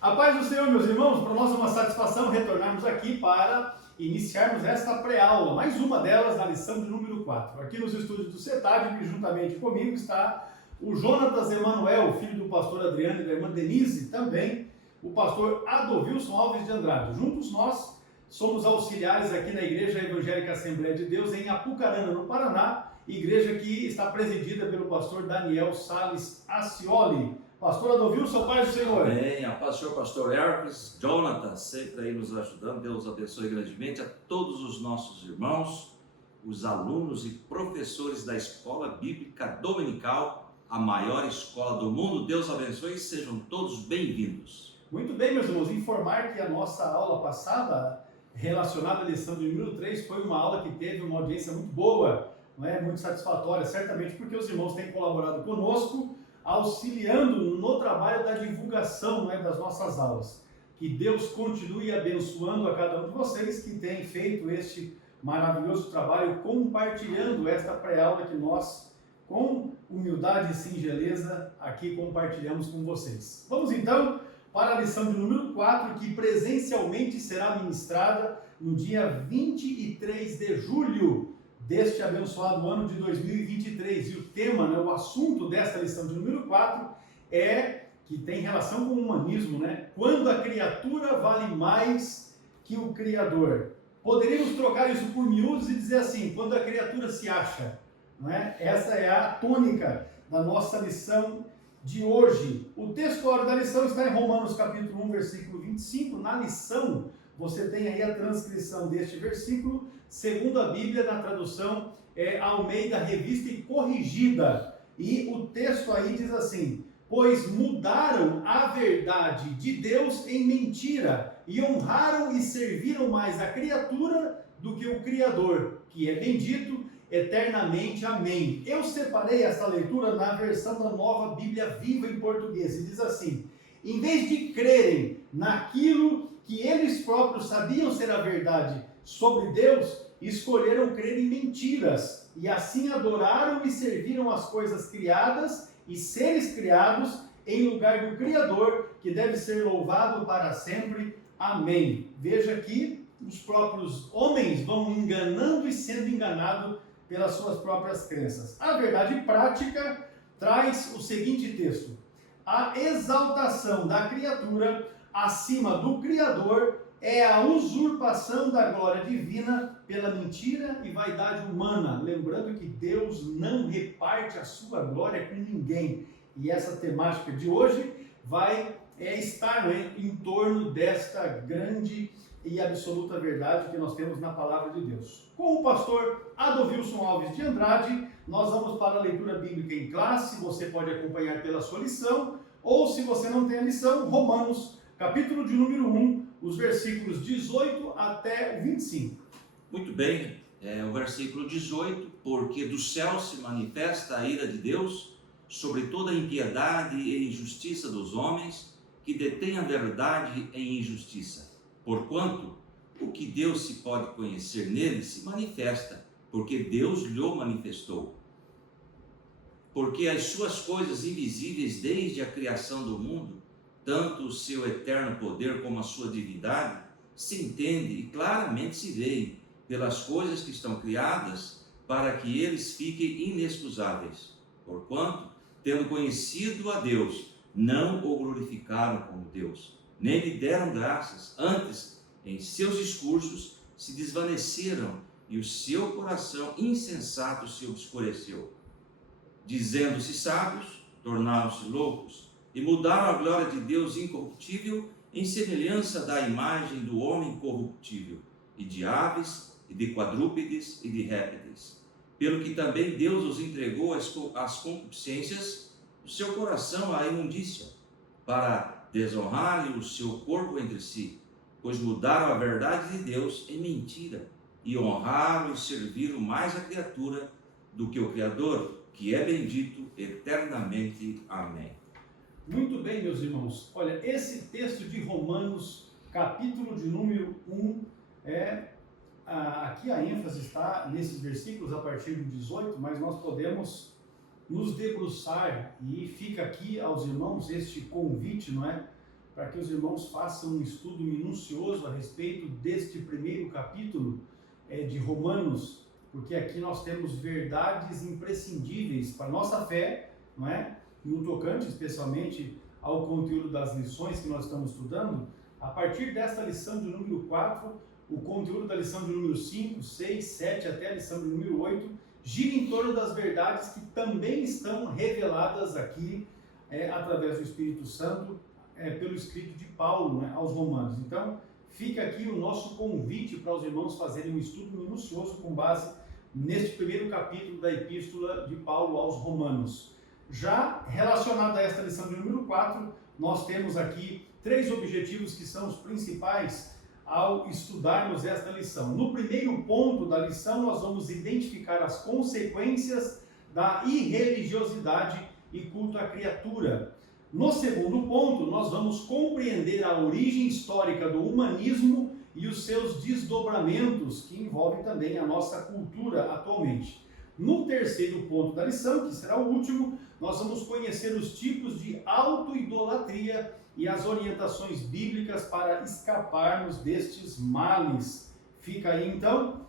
A paz do Senhor, meus irmãos, para nós é uma satisfação retornarmos aqui para iniciarmos esta pré-aula, mais uma delas na lição de número 4. Aqui nos estúdios do CETAD, juntamente comigo está o Jonatas Emanuel, filho do pastor Adriano e da irmã Denise, também o pastor Adolvilson Alves de Andrade. Juntos nós somos auxiliares aqui na Igreja Evangélica Assembleia de Deus em Apucarana, no Paraná, igreja que está presidida pelo pastor Daniel Salles Acioli. Pastor Adolvilson, paz do Senhor. Amém, a paz do Senhor, pastor Hermes, Jonathan, sempre aí nos ajudando. Deus abençoe grandemente a todos os nossos irmãos, os alunos e professores da Escola Bíblica Dominical, a maior escola do mundo. Deus abençoe e sejam todos bem-vindos. Muito bem, meus irmãos, informar que a nossa aula passada, relacionada à lição de número 3, foi uma aula que teve uma audiência muito boa, não é? Muito satisfatória, certamente porque os irmãos têm colaborado conosco, auxiliando no trabalho da divulgação, não é, das nossas aulas. Que Deus continue abençoando a cada um de vocês que tem feito este maravilhoso trabalho, compartilhando esta pré-aula que nós, com humildade e singeleza, aqui compartilhamos com vocês. Vamos então para a lição de número 4, que presencialmente será ministrada no dia 23 de julho deste abençoado ano de 2023. E o tema, né, o assunto desta lição de número 4 é que tem relação com o humanismo, né? Quando a criatura vale mais que o Criador. Poderíamos trocar isso por miúdos e dizer assim, quando a criatura se acha, não é? Essa é a tônica da nossa lição de hoje. O texto da lição está em Romanos capítulo 1, versículo 25. Na lição, você tem aí a transcrição deste versículo, segundo a Bíblia, na tradução Almeida Revista e Corrigida. E o texto aí diz assim: pois mudaram a verdade de Deus em mentira, e honraram e serviram mais a criatura do que o Criador, que é bendito eternamente. Amém. Eu separei essa leitura na versão da Nova Bíblia Viva em português, e diz assim: em vez de crerem naquilo que eles próprios sabiam ser a verdade sobre Deus, escolheram crer em mentiras, e assim adoraram e serviram as coisas criadas e seres criados em lugar do Criador, que deve ser louvado para sempre. Amém. Veja que os próprios homens vão enganando e sendo enganados pelas suas próprias crenças. A verdade prática traz o seguinte texto: a exaltação da criatura acima do Criador é a usurpação da glória divina pela mentira e vaidade humana. Lembrando que Deus não reparte a sua glória com ninguém. E essa temática de hoje vai estar, né, em torno desta grande e absoluta verdade que nós temos na palavra de Deus. Com o pastor Adolvilson Alves de Andrade, nós vamos para a leitura bíblica em classe. Você pode acompanhar pela sua lição, ou se você não tem a lição, Romanos, capítulo de número 1, os versículos 18 até o 25. Muito bem, o versículo 18: porque do céu se manifesta a ira de Deus sobre toda a impiedade e injustiça dos homens que detêm a verdade em injustiça. Porquanto o que Deus se pode conhecer nele se manifesta, porque Deus lhe manifestou. Porque as suas coisas invisíveis desde a criação do mundo, tanto o seu eterno poder como a sua divindade, se entende e claramente se vê pelas coisas que estão criadas, para que eles fiquem inexcusáveis. Porquanto, tendo conhecido a Deus, não o glorificaram como Deus, nem lhe deram graças, antes, em seus discursos, se desvaneceram e o seu coração insensato se obscureceu. Dizendo-se sábios, tornaram-se loucos, e mudaram a glória de Deus incorruptível em semelhança da imagem do homem corruptível, e de aves, e de quadrúpedes, e de répteis. Pelo que também Deus os entregou às concupiscências do seu coração à imundícia, para desonrarem o seu corpo entre si, pois mudaram a verdade de Deus em mentira, e honraram e serviram mais a criatura do que o Criador, que é bendito eternamente. Amém. Muito bem, meus irmãos. Olha, esse texto de Romanos, capítulo de número 1, aqui a ênfase está nesses versículos a partir do 18, mas nós podemos nos debruçar, e fica aqui aos irmãos este convite, não é? para que os irmãos façam um estudo minucioso a respeito deste primeiro capítulo de Romanos, porque aqui nós temos verdades imprescindíveis para a nossa fé, não é? No tocante especialmente ao conteúdo das lições que nós estamos estudando. A partir desta lição de número 4, o conteúdo da lição de número 5, 6, 7 até a lição de número 8 gira em torno das verdades que também estão reveladas aqui através do Espírito Santo, pelo escrito de Paulo, né, aos Romanos. Então, fica aqui o nosso convite para os irmãos fazerem um estudo minucioso com base neste primeiro capítulo da Epístola de Paulo aos Romanos. Já relacionado a esta lição de número 4, nós temos aqui 3 objetivos que são os principais ao estudarmos esta lição. No primeiro ponto da lição, nós vamos identificar as consequências da irreligiosidade e culto à criatura. No segundo ponto, nós vamos compreender a origem histórica do humanismo e os seus desdobramentos, que envolvem também a nossa cultura atualmente. No terceiro ponto da lição, que será o último, nós vamos conhecer os tipos de auto-idolatria e as orientações bíblicas para escaparmos destes males. Fica aí então,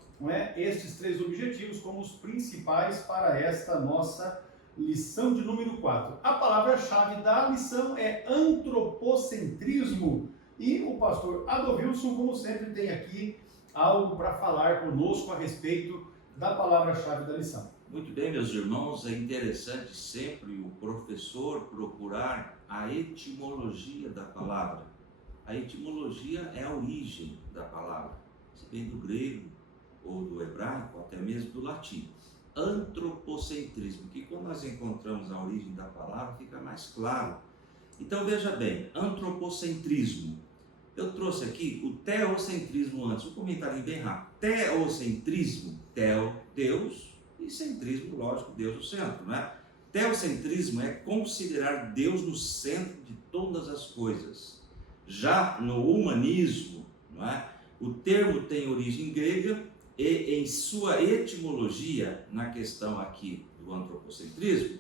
estes 3 objetivos como os principais para esta nossa lição de número 4. A palavra-chave da lição é antropocentrismo, e o pastor Adolfilson, como sempre, tem aqui algo para falar conosco a respeito da palavra-chave da lição. Muito bem, meus irmãos, é interessante sempre o professor procurar a etimologia da palavra. A etimologia é a origem da palavra, se vem do grego ou do hebraico, até mesmo do latim. Antropocentrismo, que quando nós encontramos a origem da palavra fica mais claro. Então veja bem, antropocentrismo. Eu trouxe aqui o teocentrismo antes, um comentário bem rápido. Teocentrismo, Deus, e centrismo, lógico, Deus no centro, não é? Teocentrismo é considerar Deus no centro de todas as coisas. Já no humanismo, não é? O termo tem origem grega e em sua etimologia, na questão aqui do antropocentrismo,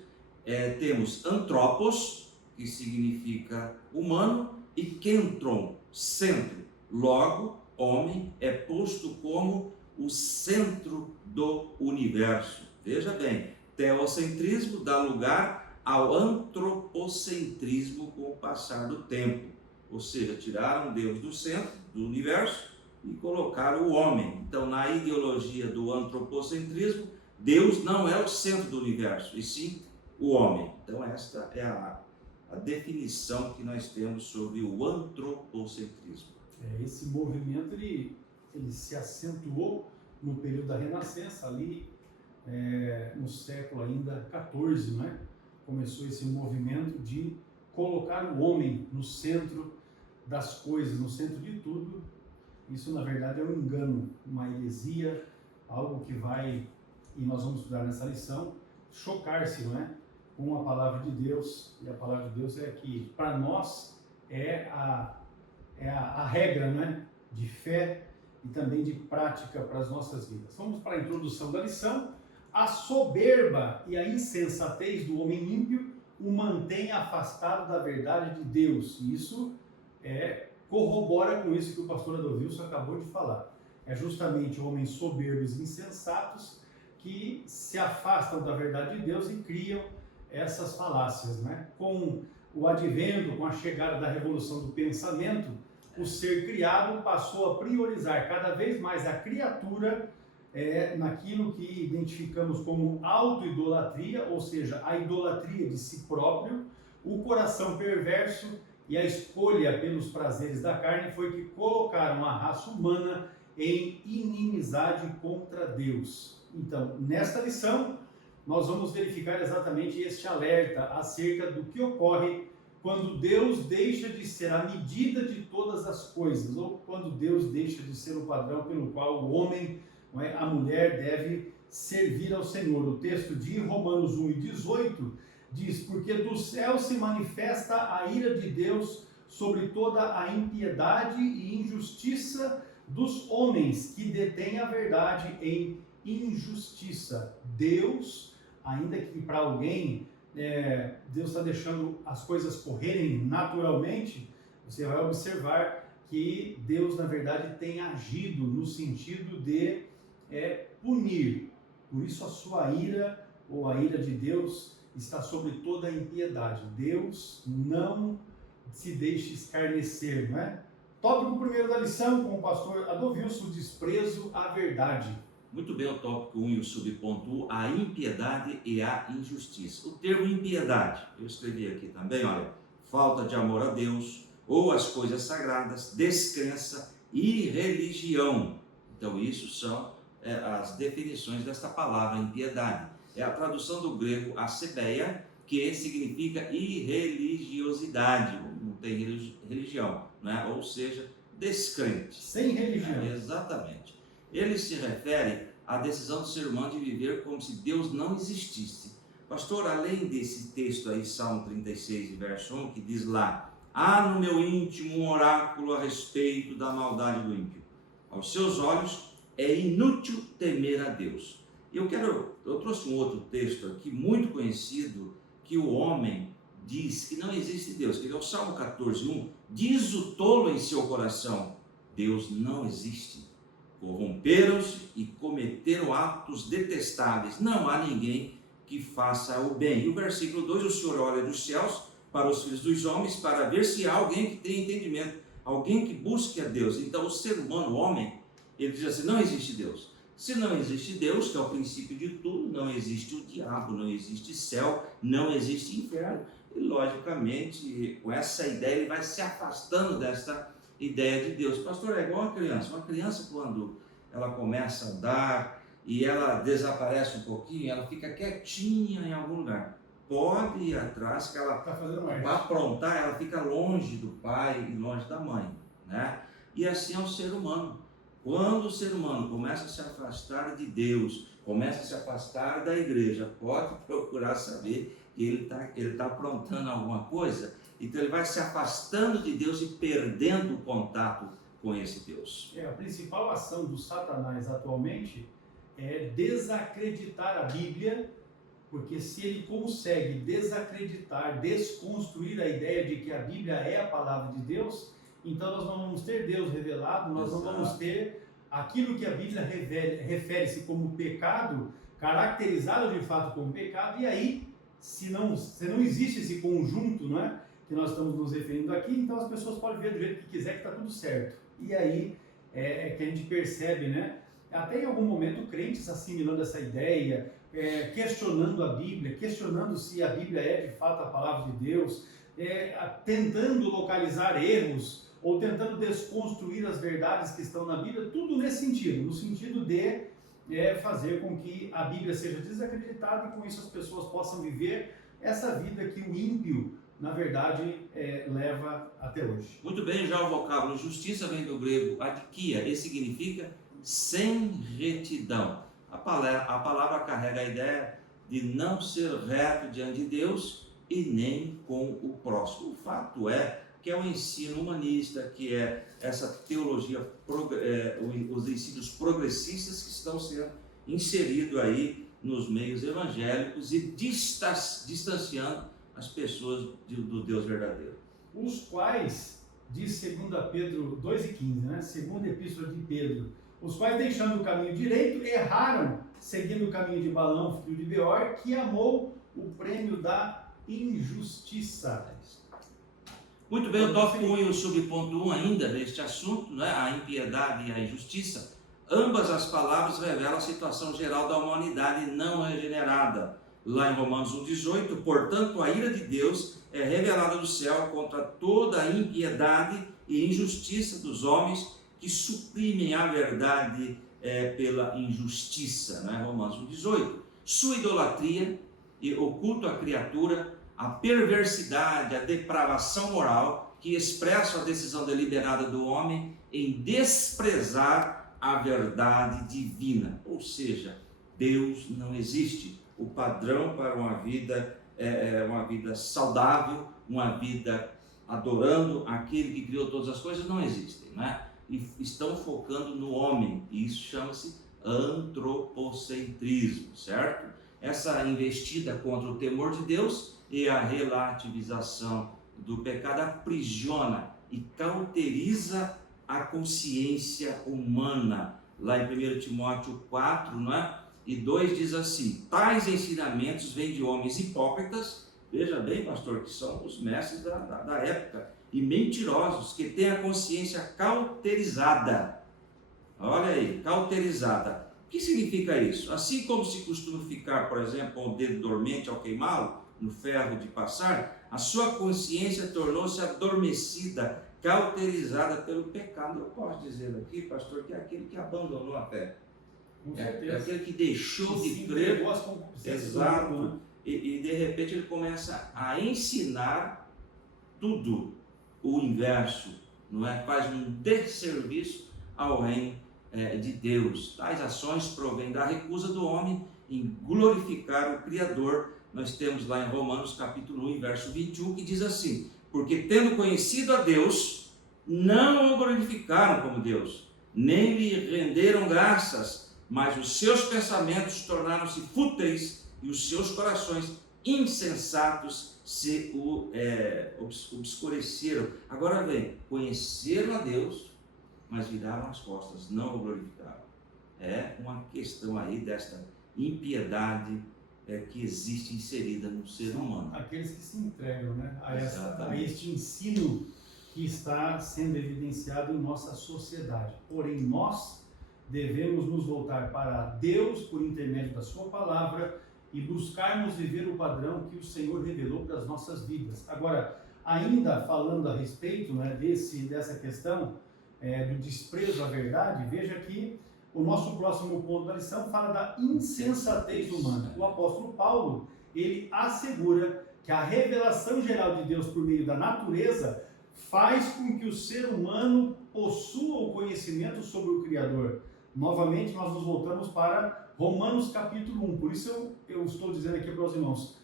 temos antropos, que significa humano, e kentron, centro. Logo, homem é posto como o centro do universo. Veja bem, teocentrismo dá lugar ao antropocentrismo com o passar do tempo. Ou seja, tiraram Deus do centro do universo e colocaram o homem. Então, na ideologia do antropocentrismo, Deus não é o centro do universo, e sim o homem. Então, esta é a definição que nós temos sobre o antropocentrismo. Esse movimento ele se acentuou no período da Renascença, ali no século ainda XIV, né? Começou esse movimento de colocar o homem no centro das coisas, no centro de tudo. Isso, na verdade, é um engano, uma heresia, algo que vai, e nós vamos estudar nessa lição, chocar-se, não é? Com a palavra de Deus. E a palavra de Deus é que, para nós, é a regra, não é? De fé e também de prática para as nossas vidas. Vamos para a introdução da lição. A soberba e a insensatez do homem ímpio o mantém afastado da verdade de Deus. E isso corrobora com isso que o pastor Adolfilson acabou de falar. É justamente homens soberbos e insensatos que se afastam da verdade de Deus e criam essas falácias, né? Com o advento, com a chegada da revolução do pensamento, o ser criado passou a priorizar cada vez mais a criatura naquilo que identificamos como auto-idolatria, ou seja, a idolatria de si próprio. O coração perverso e a escolha pelos prazeres da carne foi que colocaram a raça humana em inimizade contra Deus. Então, nesta lição, nós vamos verificar exatamente este alerta acerca do que ocorre quando Deus deixa de ser a medida de todas as coisas, ou quando Deus deixa de ser o padrão pelo qual o homem, a mulher, deve servir ao Senhor. O texto de Romanos 1:18 diz: porque do céu se manifesta a ira de Deus sobre toda a impiedade e injustiça dos homens que detêm a verdade em injustiça. Deus, ainda que para alguém Deus está deixando as coisas correrem naturalmente, você vai observar que Deus, na verdade, tem agido no sentido de punir. Por isso a sua ira, ou a ira de Deus, está sobre toda a impiedade. Deus não se deixe escarnecer, não é? Tópico primeiro da lição, com o pastor Adovilson, o desprezo à verdade. Muito bem, o tópico 1 e o subponto 1, a impiedade e a injustiça. O termo impiedade, eu escrevi aqui também, olha, falta de amor a Deus, ou as coisas sagradas, descrença e religião. Então isso são as definições desta palavra, impiedade. É a tradução do grego acebeia, que significa irreligiosidade, não tem religião, né? Ou seja, descrente. Sem religião. Exatamente. Ele se refere à decisão do ser humano de viver como se Deus não existisse. Pastor, além desse texto aí, Salmo 36, verso 1, que diz lá: há no meu íntimo um oráculo a respeito da maldade do ímpio. Aos seus olhos é inútil temer a Deus. Eu trouxe um outro texto aqui, muito conhecido, que o homem diz que não existe Deus, que é o Salmo 14, 1, diz o tolo em seu coração: Deus não existe. Corromperam-se e cometeram atos detestáveis, não há ninguém que faça o bem. E o versículo 2, o Senhor olha dos céus para os filhos dos homens, para ver se há alguém que tenha entendimento, alguém que busque a Deus. Então o ser humano, o homem, ele diz assim: não existe Deus. Se não existe Deus, que é o princípio de tudo, não existe o diabo, não existe céu, não existe inferno. E logicamente, com essa ideia, ele vai se afastando desta ideia de Deus. Pastor, é igual uma criança quando ela começa a andar e ela desaparece um pouquinho, ela fica quietinha em algum lugar. Pode ir atrás, que ela vai aprontar, ela fica longe do pai e longe da mãe, né? E assim é o ser humano. Quando o ser humano começa a se afastar de Deus, começa a se afastar da igreja, pode procurar saber que ele tá aprontando alguma coisa. Então ele vai se afastando de Deus e perdendo o contato com esse Deus. A principal ação do Satanás atualmente é desacreditar a Bíblia, porque se ele consegue desacreditar, desconstruir a ideia de que a Bíblia é a palavra de Deus, então nós não vamos ter Deus revelado, nós não vamos ter aquilo que a Bíblia refere-se como pecado, caracterizado de fato como pecado, e aí, se não existe esse conjunto, não é, que nós estamos nos referindo aqui, então as pessoas podem ver do jeito que quiser que está tudo certo. E aí é que a gente percebe, né, até em algum momento crentes assimilando essa ideia, questionando a Bíblia, questionando se a Bíblia é de fato a palavra de Deus, tentando localizar erros ou tentando desconstruir as verdades que estão na Bíblia, tudo nesse sentido, no sentido de fazer com que a Bíblia seja desacreditada e com isso as pessoas possam viver essa vida que o ímpio, na verdade, leva até hoje. Muito bem, já o vocábulo justiça vem do grego adikia, e significa sem retidão. A palavra carrega a ideia de não ser reto diante de Deus e nem com o próximo. O fato é que é o ensino humanista, que é essa teologia, os ensinos progressistas que estão sendo inseridos aí nos meios evangélicos e distanciando as pessoas do Deus verdadeiro. Os quais, diz 2 Pedro 2,15, né? Segunda epístola de Pedro, os quais, deixando o caminho direito, erraram, seguindo o caminho de Balaão, filho de Beor, que amou o prêmio da injustiça. Muito bem, o tópico 1 e o subponto 1 ainda neste assunto, né? A impiedade e a injustiça. Ambas as palavras revelam a situação geral da humanidade não regenerada. Lá em Romanos 1,18, portanto, a ira de Deus é revelada do céu contra toda a impiedade e injustiça dos homens que suprimem a verdade pela injustiça. Né? Romanos 1,18. Sua idolatria e o culto à criatura, a perversidade, a depravação moral que expressam a decisão deliberada do homem em desprezar a verdade divina. Ou seja, Deus não existe. O padrão para uma vida uma vida saudável, uma vida adorando aquele que criou todas as coisas, não existem, né? E estão focando no homem, e isso chama-se antropocentrismo, certo? Essa investida contra o temor de Deus e a relativização do pecado aprisiona e cauteriza a consciência humana. Lá em 1 Timóteo 4, não é? E 2 diz assim: tais ensinamentos vêm de homens hipócritas, veja bem, pastor, que são os mestres da época, e mentirosos, que têm a consciência cauterizada. Olha aí, cauterizada. O que significa isso? Assim como se costuma ficar, por exemplo, com o dedo dormente ao queimá-lo, no ferro de passar, a sua consciência tornou-se adormecida, cauterizada pelo pecado. Eu posso dizer aqui, pastor, que é aquele que abandonou a fé. É aquele que deixou de crer. Exato. E de repente ele começa a ensinar tudo o inverso, não é? Faz um desserviço ao reino de Deus. Tais ações provêm da recusa do homem em glorificar o Criador. Nós temos lá em Romanos capítulo 1, verso 21, que diz assim: porque tendo conhecido a Deus, não o glorificaram como Deus, nem lhe renderam graças, mas os seus pensamentos tornaram-se fúteis e os seus corações insensatos se obscureceram. Agora vem, conheceram a Deus, mas viraram as costas, não o glorificaram. É uma questão aí desta impiedade que existe inserida no ser humano. Aqueles que se entregam, né, a este ensino que está sendo evidenciado em nossa sociedade. Porém, nós devemos nos voltar para Deus por intermédio da sua palavra e buscarmos viver o padrão que o Senhor revelou para as nossas vidas. Agora, ainda falando a respeito, né, dessa questão do desprezo à verdade, veja que o nosso próximo ponto da lição fala da insensatez humana. O apóstolo Paulo, ele assegura que a revelação geral de Deus por meio da natureza faz com que o ser humano possua o conhecimento sobre o Criador. Novamente, nós nos voltamos para Romanos capítulo 1. Por isso eu estou dizendo aqui para os irmãos,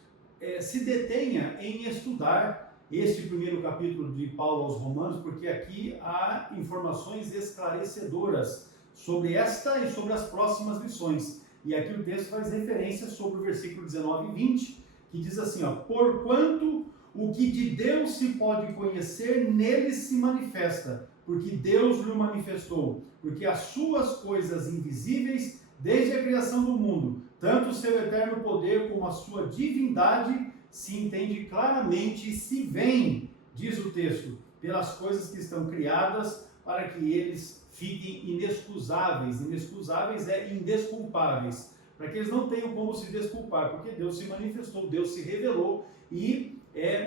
se detenha em estudar este primeiro capítulo de Paulo aos Romanos, porque aqui há informações esclarecedoras sobre esta e sobre as próximas lições. E aqui o texto faz referência sobre o versículo 19 e 20, que diz assim, ó: porquanto o que de Deus se pode conhecer, nele se manifesta, porque Deus lhe manifestou, porque as suas coisas invisíveis, desde a criação do mundo, tanto o seu eterno poder como a sua divindade, se entende claramente e se veem, diz o texto, pelas coisas que estão criadas, para que eles fiquem inexcusáveis. Inexcusáveis é indesculpáveis, para que eles não tenham como se desculpar, porque Deus se manifestou, Deus se revelou, e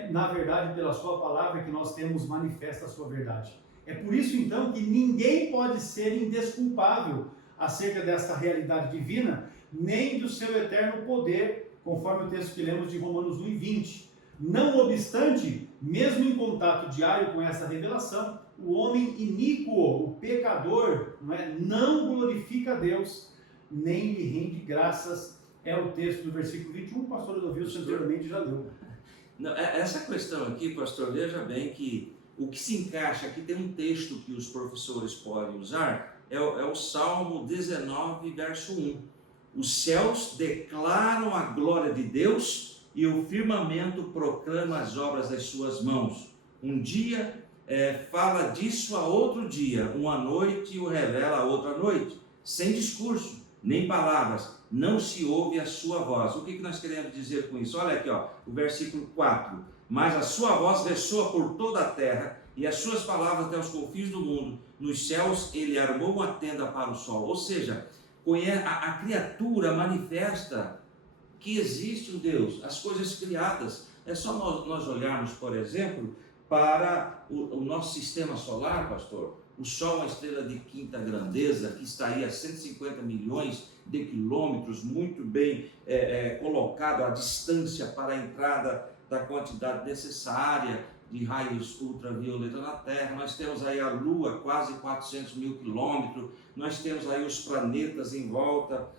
na verdade, pela sua palavra que nós temos manifesta a sua verdade. É por isso, então, que ninguém pode ser indesculpável acerca desta realidade divina, nem do seu eterno poder, conforme o texto que lemos de Romanos 1 e 20. Não obstante, mesmo em contato diário com essa revelação, o homem iníquo, o pecador, não glorifica a Deus, nem lhe rende graças. É o texto do versículo 21, o pastor Edovilson anteriormente já leu. Não, essa questão aqui, pastor, veja bem que o que se encaixa aqui, tem um texto que os professores podem usar, é o Salmo 19, verso 1. Os céus declaram a glória de Deus e o firmamento proclama as obras das suas mãos. Um dia fala disso a outro dia, uma noite o revela a outra noite, sem discurso, nem palavras, não se ouve a sua voz. O que nós queremos dizer com isso? Olha aqui, ó, o versículo 4. Mas a sua voz ressoa por toda a terra e as suas palavras até os confins do mundo. Nos céus ele armou uma tenda para o sol. Ou seja, a criatura manifesta que existe um Deus, as coisas criadas. É só nós olharmos, por exemplo, para o nosso sistema solar, pastor. O Sol é uma estrela de quinta grandeza, que está aí a 150 milhões de quilômetros, muito bem colocado a distância para a entrada da quantidade necessária de raios ultravioleta na Terra. Nós temos aí a Lua, quase 400 mil quilômetros. Nós temos aí os planetas em volta,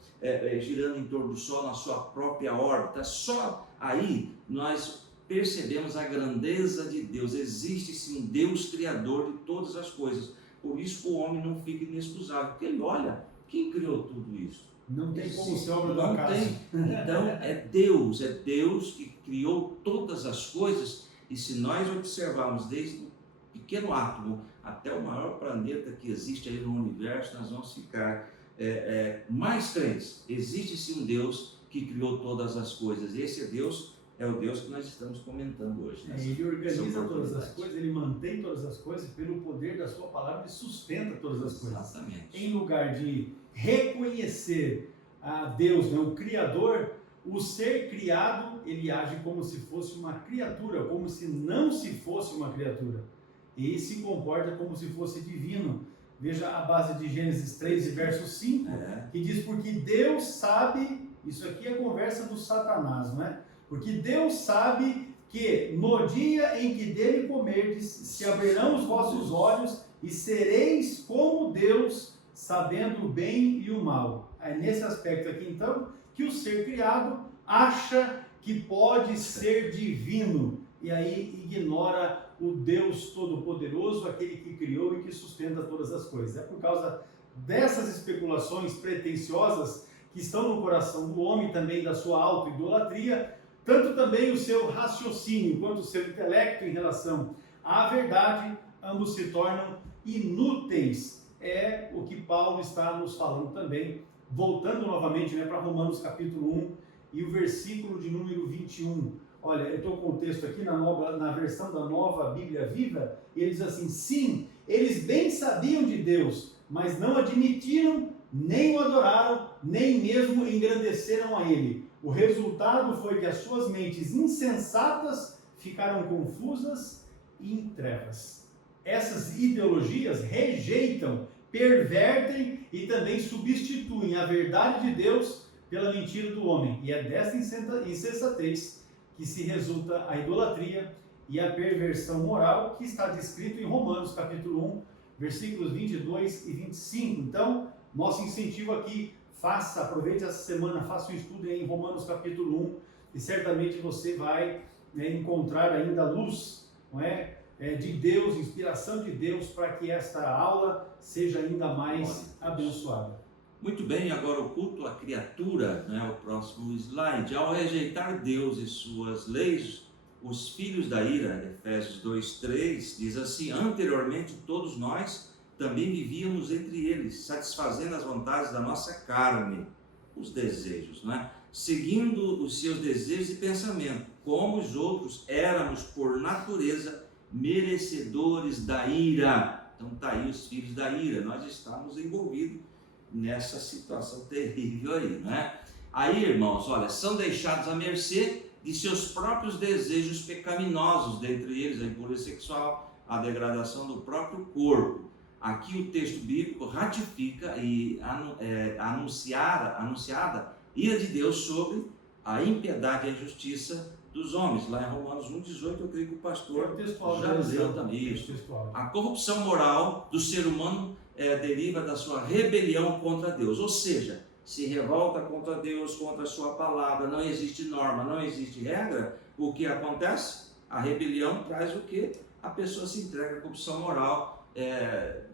girando em torno do Sol na sua própria órbita. Só aí nós percebemos a grandeza de Deus. Existe sim um Deus criador de todas as coisas. Por isso o homem não fica inexcusável, porque ele olha, quem criou tudo isso? Não tem como ser obra do acaso. Então é Deus que criou todas as coisas. E se nós observarmos desde o pequeno átomo até o maior planeta que existe aí no universo, nós vamos ficar mais crentes. Existe sim um Deus que criou todas as coisas. Esse Deus é o Deus que nós estamos comentando hoje. Ele organiza todas as coisas, ele mantém todas as coisas, pelo poder da sua palavra, ele sustenta todas as coisas. Exatamente. Em lugar de reconhecer a Deus, né, o Criador, o ser criado, ele age como se fosse uma criatura, como se não se fosse uma criatura. E se comporta como se fosse divino. Veja a base de Gênesis 3, verso 5, que diz, porque Deus sabe, isso aqui é a conversa do Satanás, não é? Porque Deus sabe que no dia em que dele comerdes, se abrirão os vossos olhos e sereis como Deus, sabendo o bem e o mal. É nesse aspecto aqui, então, que o ser criado acha que pode ser divino e aí ignora o Deus Todo-Poderoso, aquele que criou e que sustenta todas as coisas. É por causa dessas especulações pretensiosas que estão no coração do homem, também da sua auto-idolatria, tanto também o seu raciocínio quanto o seu intelecto em relação à verdade, ambos se tornam inúteis. É o que Paulo está nos falando também, voltando novamente, né, para Romanos capítulo 1 e o versículo de número 21. Olha, eu estou com o texto aqui na versão da Nova Bíblia Viva, e ele diz assim, sim, eles bem sabiam de Deus, mas não admitiram, nem o adoraram, nem mesmo engrandeceram a ele. O resultado foi que as suas mentes insensatas ficaram confusas e em trevas. Essas ideologias rejeitam, pervertem e também substituem a verdade de Deus pela mentira do homem. E é dessa insensatez que se resulta a idolatria e a perversão moral, que está descrito em Romanos capítulo 1, versículos 22 e 25. Então, nosso incentivo aqui, aproveite essa semana, faça um estudo em Romanos capítulo 1 e certamente você vai encontrar ainda luz, não é? De Deus, inspiração de Deus, para que esta aula seja ainda mais abençoada. Muito bem, agora o culto à criatura, né, o próximo slide. Ao rejeitar Deus e suas leis, os filhos da ira, Efésios 2:3, diz assim, anteriormente todos nós também vivíamos entre eles, satisfazendo as vontades da nossa carne, os desejos, né? Seguindo os seus desejos e pensamento, como os outros éramos por natureza merecedores da ira. Então está aí os filhos da ira, nós estamos envolvidos nessa situação terrível aí, né? Aí, irmãos, olha, são deixados à mercê de seus próprios desejos pecaminosos, dentre eles a impureza sexual, a degradação do próprio corpo. Aqui o texto bíblico ratifica e anunciada ira de Deus sobre a impiedade e a injustiça dos homens. Lá em Romanos 1:18, eu creio que o pastor já leu também isso. A corrupção moral do ser humano deriva da sua rebelião contra Deus, ou seja, se revolta contra Deus, contra a sua palavra, não existe norma, não existe regra, o que acontece? A rebelião traz o que? A pessoa se entrega à corrupção moral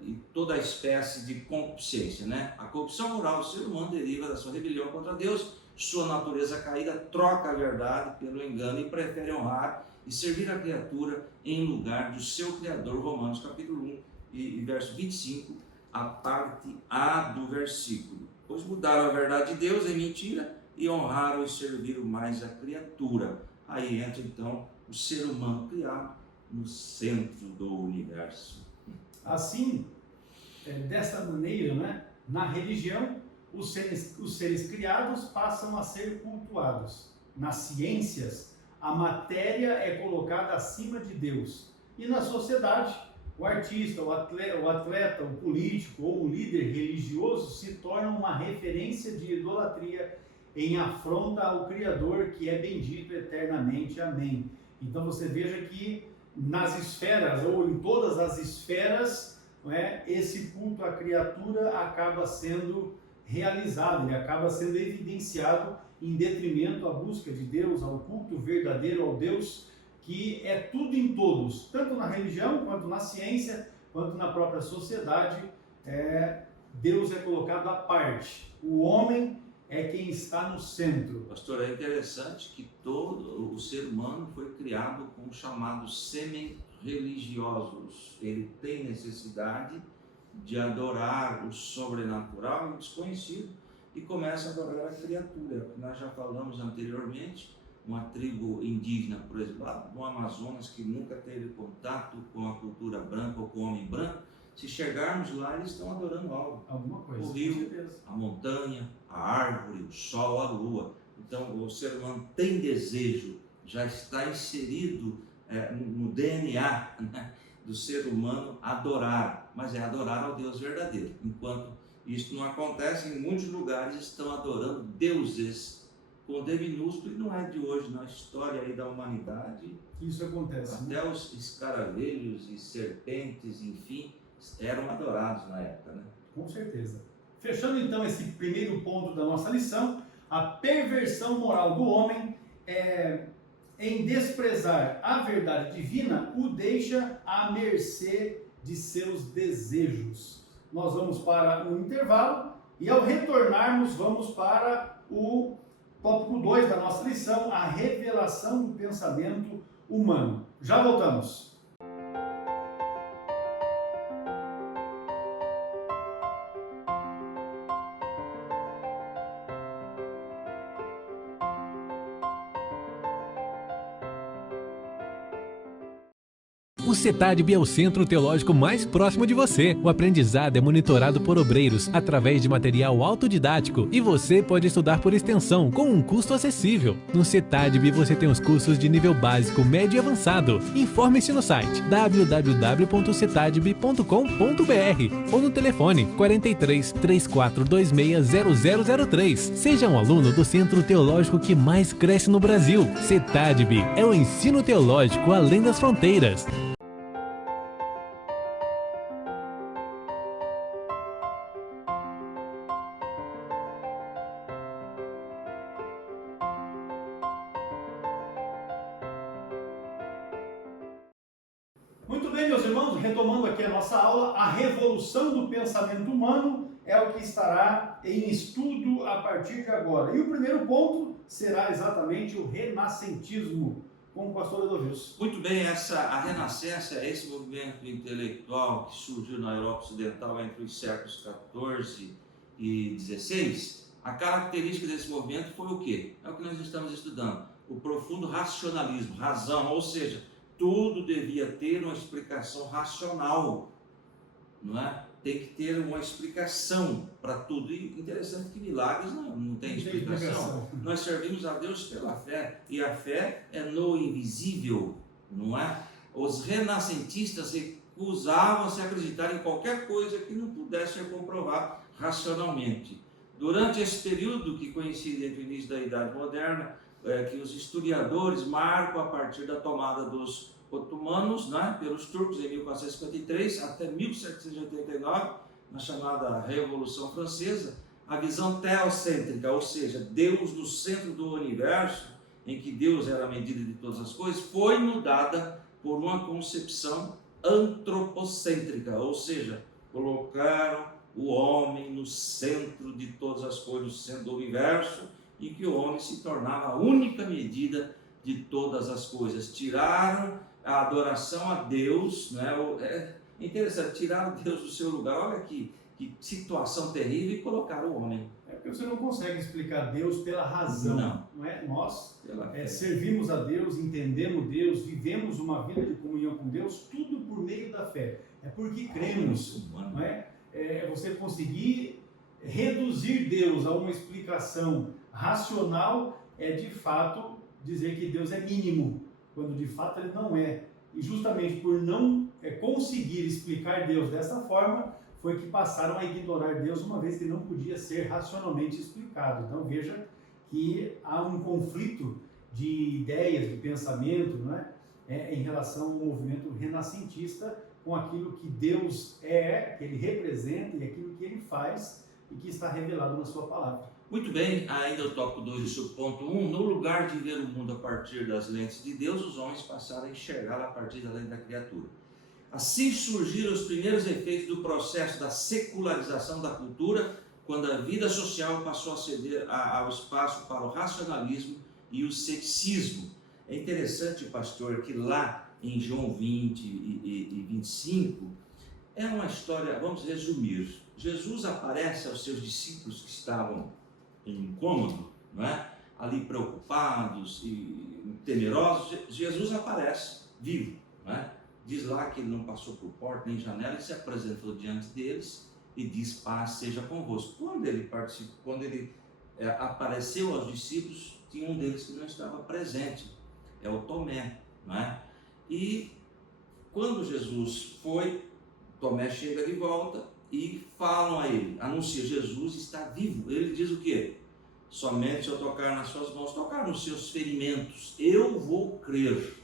e toda a espécie de concupiscência, né? A corrupção moral do ser humano deriva da sua rebelião contra Deus, sua natureza caída troca a verdade pelo engano e prefere honrar e servir a criatura em lugar do seu Criador. Romanos capítulo 1 e verso 25, a parte A do versículo. Pois mudaram a verdade de Deus em mentira e honraram e serviram mais a criatura. Aí entra então o ser humano criado no centro do universo. Assim, desta maneira, né, na religião, os seres criados passam a ser cultuados. Nas ciências, a matéria é colocada acima de Deus. E na sociedade, o artista, o atleta, o político ou o líder religioso se torna uma referência de idolatria em afronta ao Criador, que é bendito eternamente. Amém. Então você veja que nas esferas, ou em todas as esferas, não é, esse culto à criatura acaba sendo realizado, ele acaba sendo evidenciado em detrimento à busca de Deus, ao culto verdadeiro ao Deus, que é tudo em todos, tanto na religião, quanto na ciência, quanto na própria sociedade. Deus é colocado à parte, o homem é quem está no centro. Pastor, é interessante que todo o ser humano foi criado com o chamado sêmen religiosos, ele tem necessidade de adorar o sobrenatural e o desconhecido e começa a adorar a criatura. Nós já falamos anteriormente, uma tribo indígena, por exemplo, lá no Amazonas, que nunca teve contato com a cultura branca ou com o homem branco, se chegarmos lá, eles estão adorando algo. Alguma coisa. O rio, a montanha, a árvore, o sol, a lua. Então, o ser humano tem desejo, já está inserido no DNA, né, do ser humano adorar, mas é adorar ao Deus verdadeiro. Enquanto isso não acontece, em muitos lugares estão adorando deuses com D minúsculo, e não é de hoje, na história aí da humanidade. Isso acontece. Até os escaravelhos e serpentes, enfim, eram adorados na época, né? Com certeza. Fechando então esse primeiro ponto da nossa lição, a perversão moral do homem em desprezar a verdade divina o deixa à mercê de seus desejos. Nós vamos para um intervalo e ao retornarmos vamos para o tópico 2 da nossa lição, a revelação do pensamento humano. Já voltamos. O CETADB é o centro teológico mais próximo de você. O aprendizado é monitorado por obreiros através de material autodidático e você pode estudar por extensão com um custo acessível. No CETADB você tem os cursos de nível básico, médio e avançado. Informe-se no site www.cetadb.com.br ou no telefone 43 3426 0003. Seja um aluno do centro teológico que mais cresce no Brasil. CETADB é o ensino teológico além das fronteiras. Muito bem, meus irmãos, retomando aqui a nossa aula, a revolução do pensamento humano é o que estará em estudo a partir de agora. E o primeiro ponto será exatamente o renascentismo, com o pastor Edovilson. Muito bem, a Renascença, esse movimento intelectual que surgiu na Europa Ocidental entre os séculos XIV e XVI, a característica desse movimento foi o quê? É o que nós estamos estudando, o profundo racionalismo, razão, ou seja, tudo devia ter uma explicação racional, não é? Tem que ter uma explicação para tudo. E interessante que milagres não tem explicação. Nós servimos a Deus pela fé, e a fé é no invisível, não é? Os renascentistas recusavam-se a acreditar em qualquer coisa que não pudesse ser comprovado racionalmente. Durante esse período que coincide entre o início da Idade Moderna, que os historiadores marcam a partir da tomada dos otomanos, né, pelos turcos em 1453 até 1789, na chamada Revolução Francesa, a visão teocêntrica, ou seja, Deus no centro do universo, em que Deus era a medida de todas as coisas, foi mudada por uma concepção antropocêntrica, ou seja, colocaram o homem no centro de todas as coisas, no centro do universo, em que o homem se tornava a única medida de todas as coisas. Tiraram a adoração a Deus, né? É interessante, tiraram Deus do seu lugar. Olha que situação terrível, e colocaram o homem. É porque você não consegue explicar Deus pela razão. Não é? Nós servimos a Deus, entendemos Deus, vivemos uma vida de comunhão com Deus, tudo por meio da fé. É porque cremos, não é? Você conseguir reduzir Deus a uma explicação racional é de fato dizer que Deus é mínimo, quando de fato ele não é. E justamente por não conseguir explicar Deus dessa forma, foi que passaram a ignorar Deus, uma vez que não podia ser racionalmente explicado. Então veja que há um conflito de ideias, de pensamento, não é? Em relação ao movimento renascentista, com aquilo que Deus é, que ele representa, e aquilo que ele faz e que está revelado na sua palavra. Muito bem, ainda o tópico 2 do subponto 1, no lugar de ver o mundo a partir das lentes de Deus, os homens passaram a enxergá-lo a partir da lente da criatura. Assim surgiram os primeiros efeitos do processo da secularização da cultura, quando a vida social passou a ceder ao espaço para o racionalismo e o ceticismo. É interessante, pastor, que lá em João 20 e 25, é uma história, vamos resumir. Jesus aparece aos seus discípulos que estavam em incômodo, não é? Ali preocupados e temerosos. Jesus aparece vivo, não é? Diz lá que ele não passou por porta nem janela e se apresentou diante deles e diz: paz seja convosco. Quando ele apareceu aos discípulos, tinha um deles que não estava presente, é o Tomé, não é? E quando Jesus foi, Tomé chega de volta e falam a ele, anuncia: Jesus está vivo. Ele diz o quê? Somente se eu tocar nas suas mãos, tocar nos seus ferimentos, eu vou crer.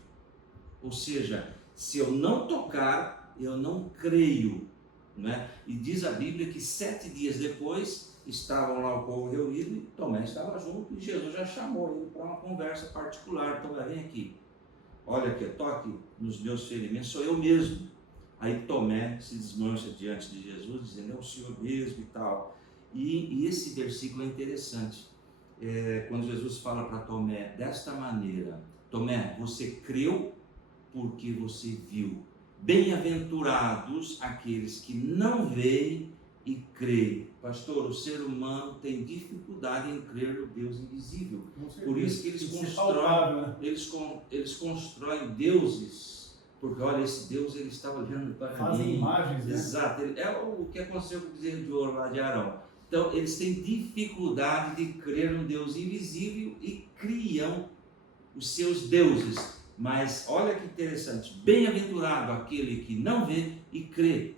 Ou seja, se eu não tocar, eu não creio, né? E diz a Bíblia que 7 dias depois estavam lá o povo reunido e Tomé estava junto e Jesus já chamou ele para uma conversa particular. Tomé, vem aqui, olha aqui, toque nos meus ferimentos, sou eu mesmo. Aí Tomé se desmancha diante de Jesus, dizendo: é o Senhor mesmo e tal. E esse versículo é interessante, quando Jesus fala para Tomé desta maneira: Tomé, você creu porque você viu. Bem-aventurados aqueles que não veem e creem. Pastor, o ser humano tem dificuldade em crer no Deus invisível. Por isso que eles constroem deuses, porque olha, esse Deus ele está olhando para Fazem mim. imagens, né? Exato, é o que aconteceu com o bezerro de ouro lá de Arão. Então eles têm dificuldade de crer no Deus invisível e criam os seus deuses. Mas olha que interessante: bem-aventurado aquele que não vê e crê,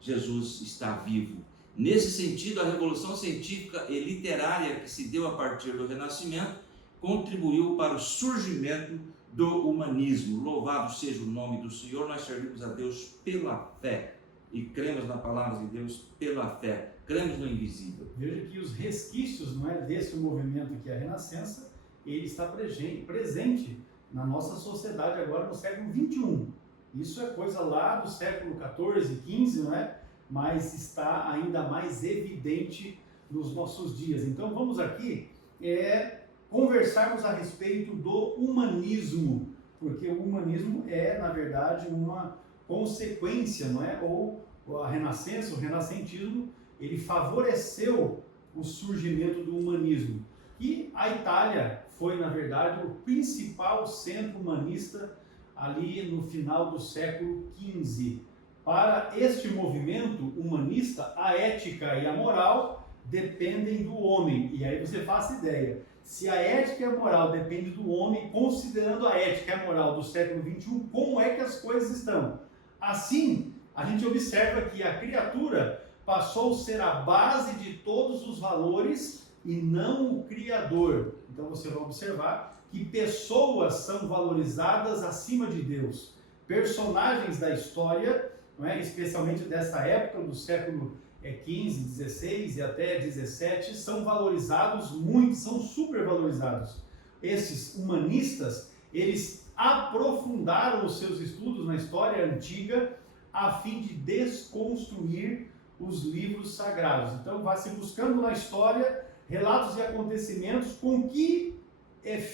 Jesus está vivo. Nesse sentido, a revolução científica e literária que se deu a partir do Renascimento contribuiu para o surgimento do humanismo. Louvado seja o nome do Senhor. Nós servimos a Deus pela fé e cremos na palavra de Deus pela fé, cremos no invisível. Veja que os resquícios, não é, desse movimento que é a Renascença, ele está presente na nossa sociedade agora no século XXI. Isso é coisa lá do século XIV, XV, não é? Mas está ainda mais evidente nos nossos dias. Então vamos aqui conversarmos a respeito do humanismo, porque o humanismo é, na verdade, uma consequência, não é? Ou a Renascença, o renascentismo, ele favoreceu o surgimento do humanismo. E a Itália foi, na verdade, o principal centro humanista ali no final do século XV. Para este movimento humanista, a ética e a moral dependem do homem. E aí você faz ideia, se a ética e a moral dependem do homem, considerando a ética e a moral do século XXI, como é que as coisas estão? Assim, a gente observa que a criatura passou a ser a base de todos os valores e não o Criador. Então você vai observar que pessoas são valorizadas acima de Deus. Personagens da história, não é? Especialmente dessa época, do século XV, XVI e até XVII, são valorizados muito, são supervalorizados. Esses humanistas, eles aprofundaram os seus estudos na história antiga a fim de desconstruir os livros sagrados. Então vai se buscando na história relatos e acontecimentos com que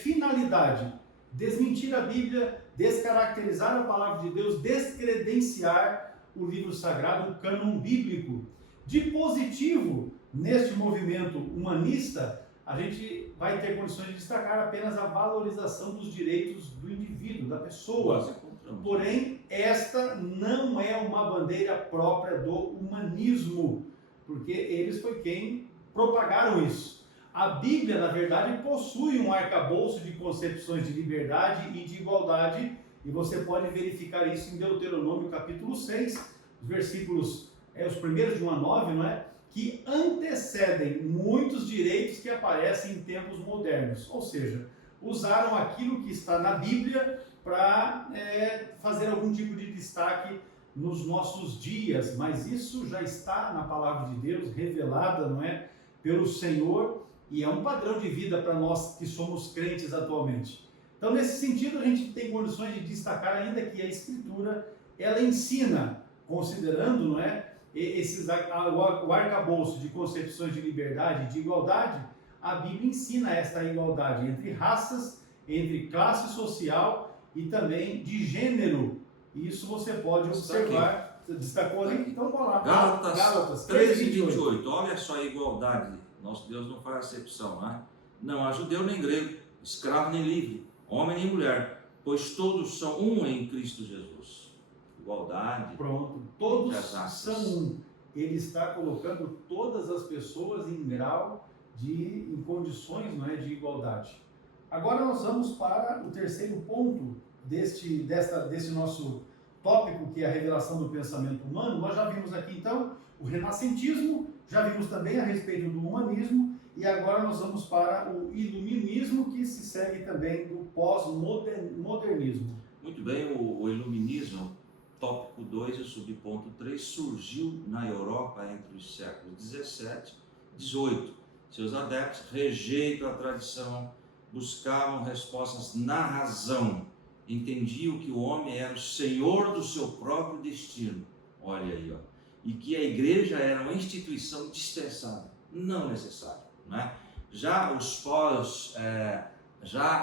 finalidade? Desmentir a Bíblia, descaracterizar a palavra de Deus, descredenciar o livro sagrado, o cânon bíblico. De positivo, neste movimento humanista, a gente vai ter condições de destacar apenas a valorização dos direitos do indivíduo, da pessoa. Porém, esta não é uma bandeira própria do humanismo, porque eles foi quem propagaram isso. A Bíblia, na verdade, possui um arcabouço de concepções de liberdade e de igualdade, e você pode verificar isso em Deuteronômio capítulo 6, os versículos, os primeiros de 1 a 9, não é? Que antecedem muitos direitos que aparecem em tempos modernos. Ou seja, usaram aquilo que está na Bíblia para fazer algum tipo de destaque nos nossos dias, mas isso já está na palavra de Deus, revelada, não é? Pelo Senhor, e é um padrão de vida para nós que somos crentes atualmente. Então, nesse sentido, a gente tem condições de destacar ainda que a Escritura, ela ensina, considerando, não é, o arcabouço de concepções de liberdade e de igualdade, a Bíblia ensina esta igualdade entre raças, entre classe social e também de gênero. Isso você pode observar. Você destacou ali? Então vamos lá. Gálatas 13:28. Olha só a igualdade. Nosso Deus não faz acepção, né? Não há judeu nem grego, escravo nem livre, homem nem mulher, pois todos são um em Cristo Jesus. Igualdade. Pronto. Todos são um. Ele está colocando todas as pessoas em grau em condições, não é, de igualdade. Agora nós vamos para o terceiro ponto desse nosso tópico, que é a revelação do pensamento humano. Nós já vimos aqui então o renascentismo, já vimos também a respeito do humanismo, e agora nós vamos para o iluminismo, que se segue também do pós-modernismo. Muito bem, o iluminismo, tópico 2 e subponto 3, surgiu na Europa entre os séculos 17 e 18. Seus adeptos rejeitam a tradição, buscavam respostas na razão, entendiam que o homem era o senhor do seu próprio destino. Olha aí, ó. E que a igreja era uma instituição dispensável, não necessária, né? Já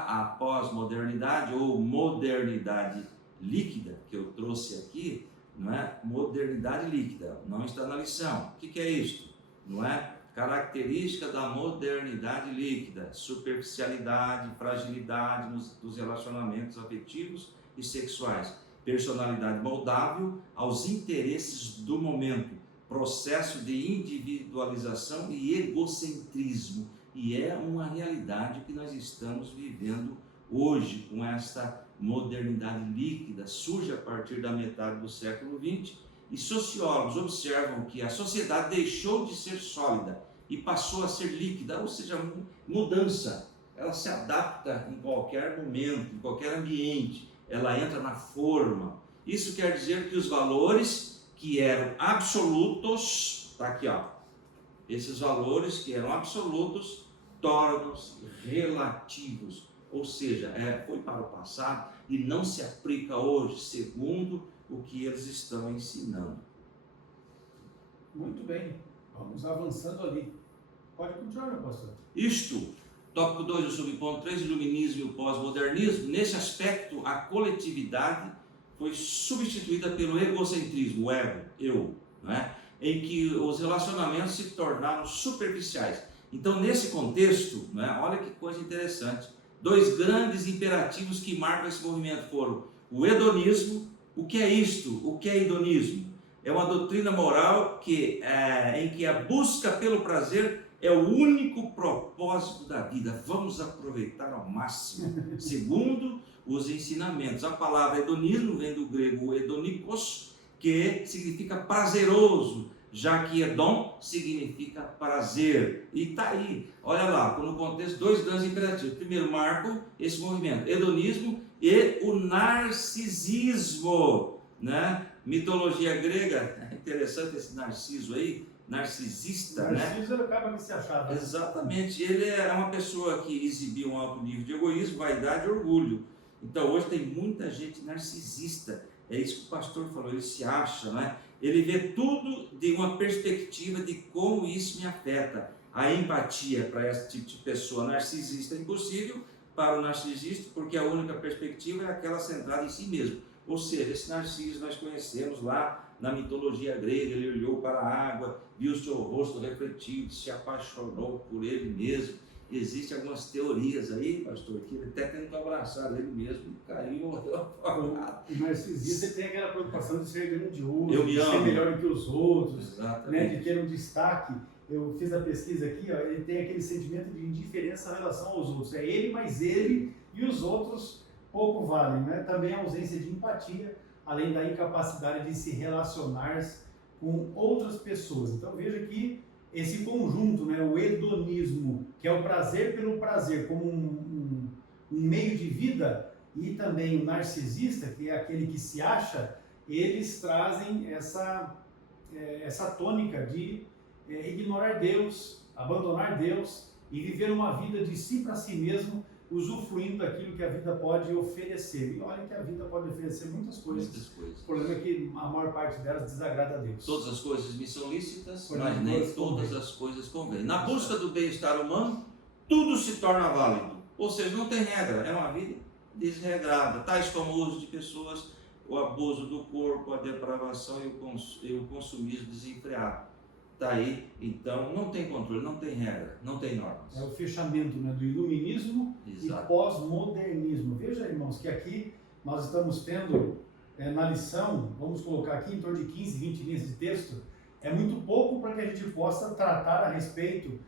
a pós-modernidade ou modernidade líquida, que eu trouxe aqui, não é? Modernidade líquida, não está na lição. O que é isto? Não é? Característica da modernidade líquida: superficialidade, fragilidade dos relacionamentos afetivos e sexuais, personalidade moldável aos interesses do momento, processo de individualização e egocentrismo. E é uma realidade que nós estamos vivendo hoje com esta modernidade líquida. Surge a partir da metade do século XX, e sociólogos observam que a sociedade deixou de ser sólida e passou a ser líquida, ou seja, mudança. Ela se adapta em qualquer momento, em qualquer ambiente, ela entra na forma. Isso quer dizer que os valores que eram absolutos, está aqui, ó, esses valores que eram absolutos tornam-se relativos, ou seja, foi para o passado e não se aplica hoje, segundo o que eles estão ensinando. Muito bem, vamos avançando ali. Pode continuar, meu pastor. Isto, tópico 2 do subponto 3, iluminismo e o pós-modernismo. Nesse aspecto, a coletividade foi substituída pelo egocentrismo, o ego, eu, né? Em que os relacionamentos se tornaram superficiais. Então, nesse contexto, né, olha que coisa interessante, dois grandes imperativos que marcam esse movimento foram o hedonismo. O que é isto? O que é hedonismo? É uma doutrina moral em que a busca pelo prazer é o único propósito da vida. Vamos aproveitar ao máximo, segundo os ensinamentos. A palavra hedonismo vem do grego hedonikos, que significa prazeroso, já que Edom significa prazer. E está aí, olha lá, no contexto, dois grandes imperativos. Primeiro, marcam esse movimento, hedonismo e o narcisismo, né? Mitologia grega, é interessante esse Narciso aí, narcisista, né? Narciso acaba de se achar. Exatamente, ele é uma pessoa que exibiu um alto nível de egoísmo, vaidade e orgulho. Então hoje tem muita gente narcisista, é isso que o pastor falou, ele se acha, né? Ele vê tudo de uma perspectiva de como isso me afeta. A empatia para esse tipo de pessoa narcisista é impossível para o narcisista, porque a única perspectiva é aquela centrada em si mesmo. Ou seja, esse Narciso nós conhecemos lá na mitologia grega. Ele olhou para a água, viu o seu rosto refletido, se apaixonou por ele mesmo. Existem algumas teorias aí, pastor, que ele até tentou abraçar ele mesmo e caiu e morreu afogado. O narcisista tem aquela preocupação de ser grandioso, de ser melhor do que os outros, né, de ter um destaque. Eu fiz a pesquisa aqui, ó, ele tem aquele sentimento de indiferença em relação aos outros. É ele mais ele, e os outros pouco valem, né? Também a ausência de empatia, além da incapacidade de se relacionar com outras pessoas. Então veja que esse conjunto, né, o hedonismo, que é o prazer pelo prazer como um meio de vida, e também o narcisista, que é aquele que se acha, eles trazem essa tônica de ignorar Deus, abandonar Deus e viver uma vida de si para si mesmo, usufruindo daquilo que a vida pode oferecer. E olha que a vida pode oferecer muitas coisas. O problema é que a maior parte delas desagrada a Deus. Todas as coisas me são lícitas, mas nem todas as coisas convêm. Na busca do bem-estar humano, tudo se torna válido. Ou seja, não tem regra, é uma vida desregrada, tais como o uso de pessoas, o abuso do corpo, a depravação e o consumismo desenfreado. Está aí, então não tem controle, não tem regra, não tem normas. É o fechamento, né, do iluminismo Exato. e pós-modernismo. Veja, irmãos, que aqui nós estamos tendo na lição, vamos colocar aqui em torno de 15, 20 linhas de texto, é muito pouco para que a gente possa tratar a respeito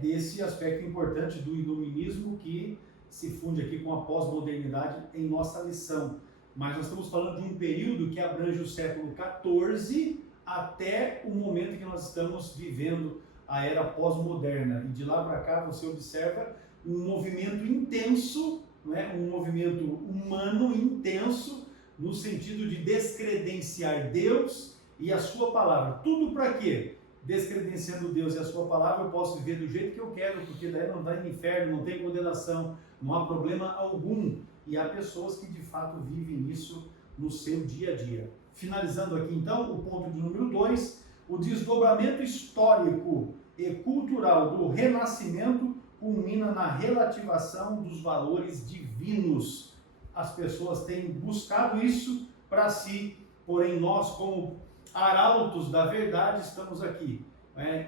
desse aspecto importante do iluminismo que se funde aqui com a pós-modernidade em nossa lição. Mas nós estamos falando de um período que abrange o século XIV até o momento que nós estamos vivendo a era pós-moderna. E de lá para cá você observa um movimento intenso, né? Um movimento humano intenso, no sentido de descredenciar Deus e a sua palavra. Tudo para quê? Descredenciando Deus e a sua palavra, eu posso viver do jeito que eu quero, porque daí não dá inferno, não tem condenação, não há problema algum. E há pessoas que de fato vivem isso no seu dia a dia. Finalizando aqui então, o ponto de número 2, o desdobramento histórico e cultural do Renascimento culmina na relativação dos valores divinos. As pessoas têm buscado isso para si, porém nós, como arautos da verdade, estamos aqui,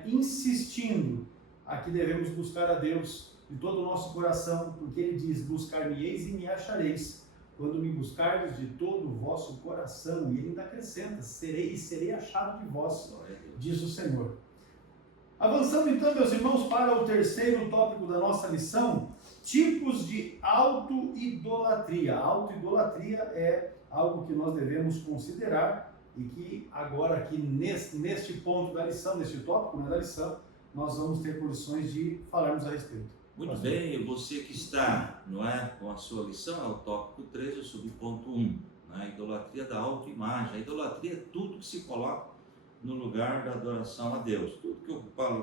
insistindo a que devemos buscar a Deus de todo o nosso coração, porque Ele diz, buscar-me-eis e me achareis, quando me buscardes de todo o vosso coração. E Ele ainda acrescenta, serei achado de vós, diz o Senhor. Avançando então, meus irmãos, para o terceiro tópico da nossa lição, tipos de auto-idolatria. A auto-idolatria é algo que nós devemos considerar e que agora aqui neste ponto da lição, neste tópico, né, da lição, nós vamos ter condições de falarmos a respeito. Muito bem, você que está, não é, com a sua lição, é o tópico 3, o subponto 1, a idolatria da autoimagem. A idolatria é tudo que se coloca no lugar da adoração a Deus, tudo que ocupa o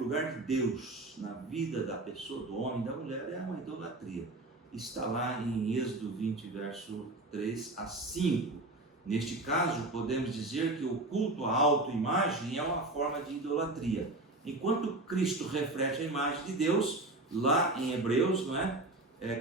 lugar de Deus na vida da pessoa, do homem, da mulher, é uma idolatria. Está lá em Êxodo 20, verso 3 a 5. Neste caso, podemos dizer que o culto à autoimagem é uma forma de idolatria. Enquanto Cristo reflete a imagem de Deus, lá em Hebreus, não é?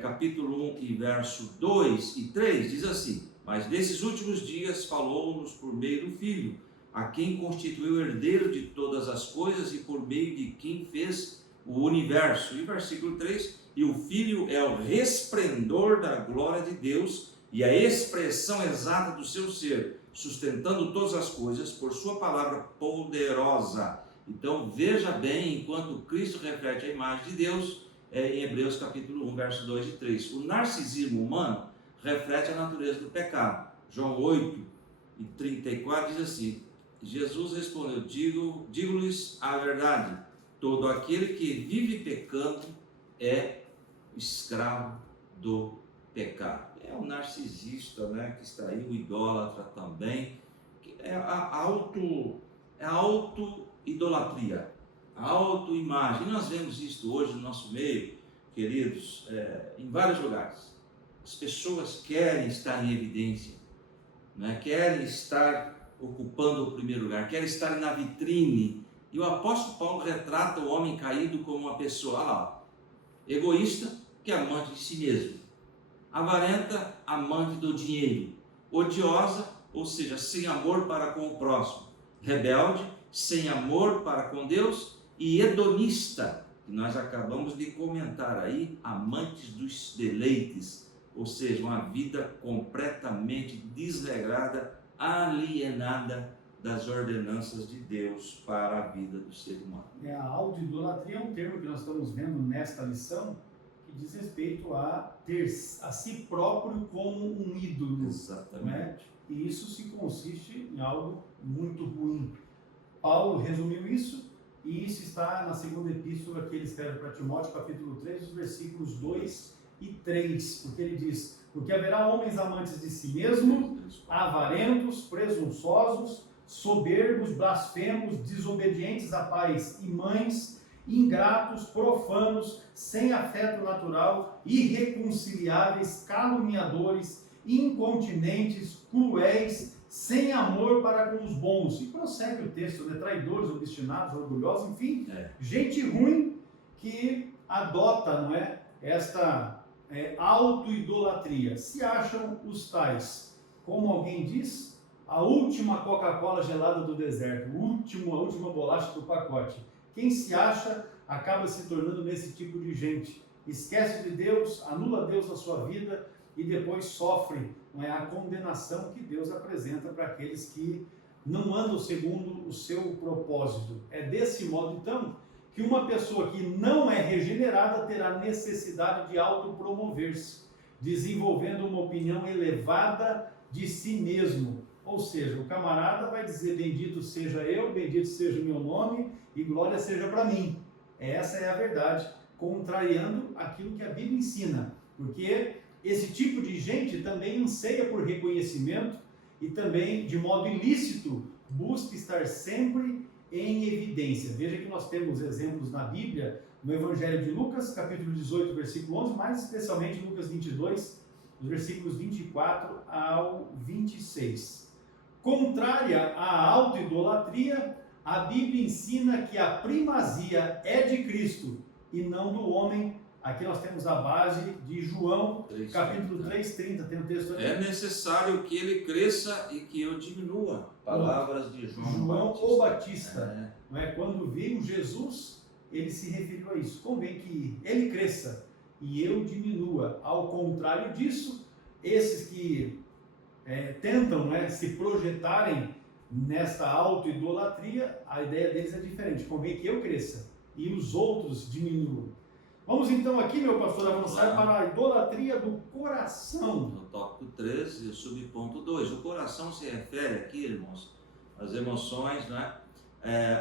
Capítulo 1 e verso 2 e 3, diz assim: mas nesses últimos dias falou-nos por meio do Filho, a quem constituiu o herdeiro de todas as coisas e por meio de quem fez o universo. E versículo 3, e o Filho é o resplendor da glória de Deus e a expressão exata do seu ser, sustentando todas as coisas por sua palavra poderosa. Então veja bem, enquanto Cristo reflete a imagem de Deus, em Hebreus capítulo 1, verso 2 e 3. O narcisismo humano reflete a natureza do pecado. João 8 e 34 diz assim: Jesus respondeu, digo-lhes a verdade, todo aquele que vive pecando é escravo do pecado. É o narcisista, né, que está aí, o idólatra também, que é a auto-idolatria, a autoimagem. E nós vemos isso hoje no nosso meio, queridos, em vários lugares. As pessoas querem estar em evidência, né? Querem estar ocupando o primeiro lugar, querem estar na vitrine. E o apóstolo Paulo retrata o homem caído como uma pessoa lá, egoísta, que é amante de si mesmo, avarenta, amante do dinheiro, odiosa, ou seja, sem amor para com o próximo, rebelde, sem amor para com Deus, e hedonista, que nós acabamos de comentar aí, amantes dos deleites, ou seja, uma vida completamente desregrada, alienada das ordenanças de Deus para a vida do ser humano. A autoidolatria é um termo que nós estamos vendo nesta lição, que diz respeito a ter a si próprio como um ídolo. Exatamente. Né? E isso se consiste em algo muito ruim. Paulo resumiu isso, e isso está na segunda epístola que ele escreve para Timóteo, capítulo 3, os versículos 2 e 3, porque ele diz: porque haverá homens amantes de si mesmos, avarentos, presunçosos, soberbos, blasfemos, desobedientes a pais e mães, ingratos, profanos, sem afeto natural, irreconciliáveis, caluniadores, incontinentes, cruéis, sem amor para com os bons. E prossegue o texto, né? Traidores, obstinados, orgulhosos, enfim, gente ruim que adota, não é, esta autoidolatria. Se acham os tais, como alguém diz, a última Coca-Cola gelada do deserto, a última bolacha do pacote. Quem se acha acaba se tornando nesse tipo de gente. Esquece de Deus, anula Deus na sua vida e depois sofre a condenação que Deus apresenta para aqueles que não andam segundo o seu propósito. É desse modo, então, que uma pessoa que não é regenerada terá necessidade de autopromover-se, desenvolvendo uma opinião elevada de si mesmo. Ou seja, o camarada vai dizer: bendito seja eu, bendito seja o meu nome e glória seja para mim. Essa é a verdade, contrariando aquilo que a Bíblia ensina, porque esse tipo de gente também anseia por reconhecimento e também, de modo ilícito, busca estar sempre em evidência. Veja que nós temos exemplos na Bíblia, no Evangelho de Lucas, capítulo 18, versículo 11, mais especialmente Lucas 22, dos versículos 24 ao 26. Contrária à autoidolatria, a Bíblia ensina que a primazia é de Cristo e não do homem. Aqui nós temos a base de João, 3, capítulo 3:30, tem um texto aqui. É necessário que ele cresça e que eu diminua. Palavras de João o Batista. Não é? Quando viu Jesus, ele se referiu a isso. Convém que ele cresça e eu diminua. Ao contrário disso, esses que tentam se projetarem nesta autoidolatria, a ideia deles é diferente. Convém que eu cresça e os outros diminuam. Vamos então aqui, meu pastor, avançar para a idolatria do coração. No tópico 13, subponto 2. O coração se refere aqui, irmãos, às emoções, né?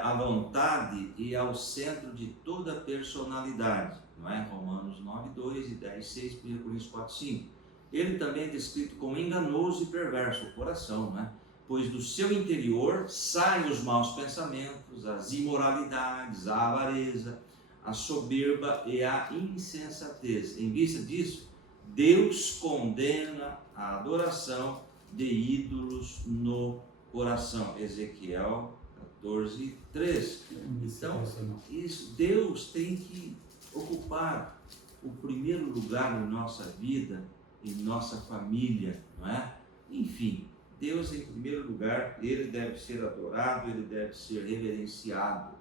À vontade e ao centro de toda a personalidade. Não é? Romanos 9:2 e 10:6, 1 Coríntios 4:5. Ele também é descrito como enganoso e perverso, o coração, né? Pois do seu interior saem os maus pensamentos, as imoralidades, a avareza, a soberba e a insensatez. Em vista disso, Deus condena a adoração de ídolos no coração. Ezequiel 14:3. Então, isso, Deus tem que ocupar o primeiro lugar em nossa vida, em nossa família, não é? Enfim, Deus em primeiro lugar, ele deve ser adorado, ele deve ser reverenciado.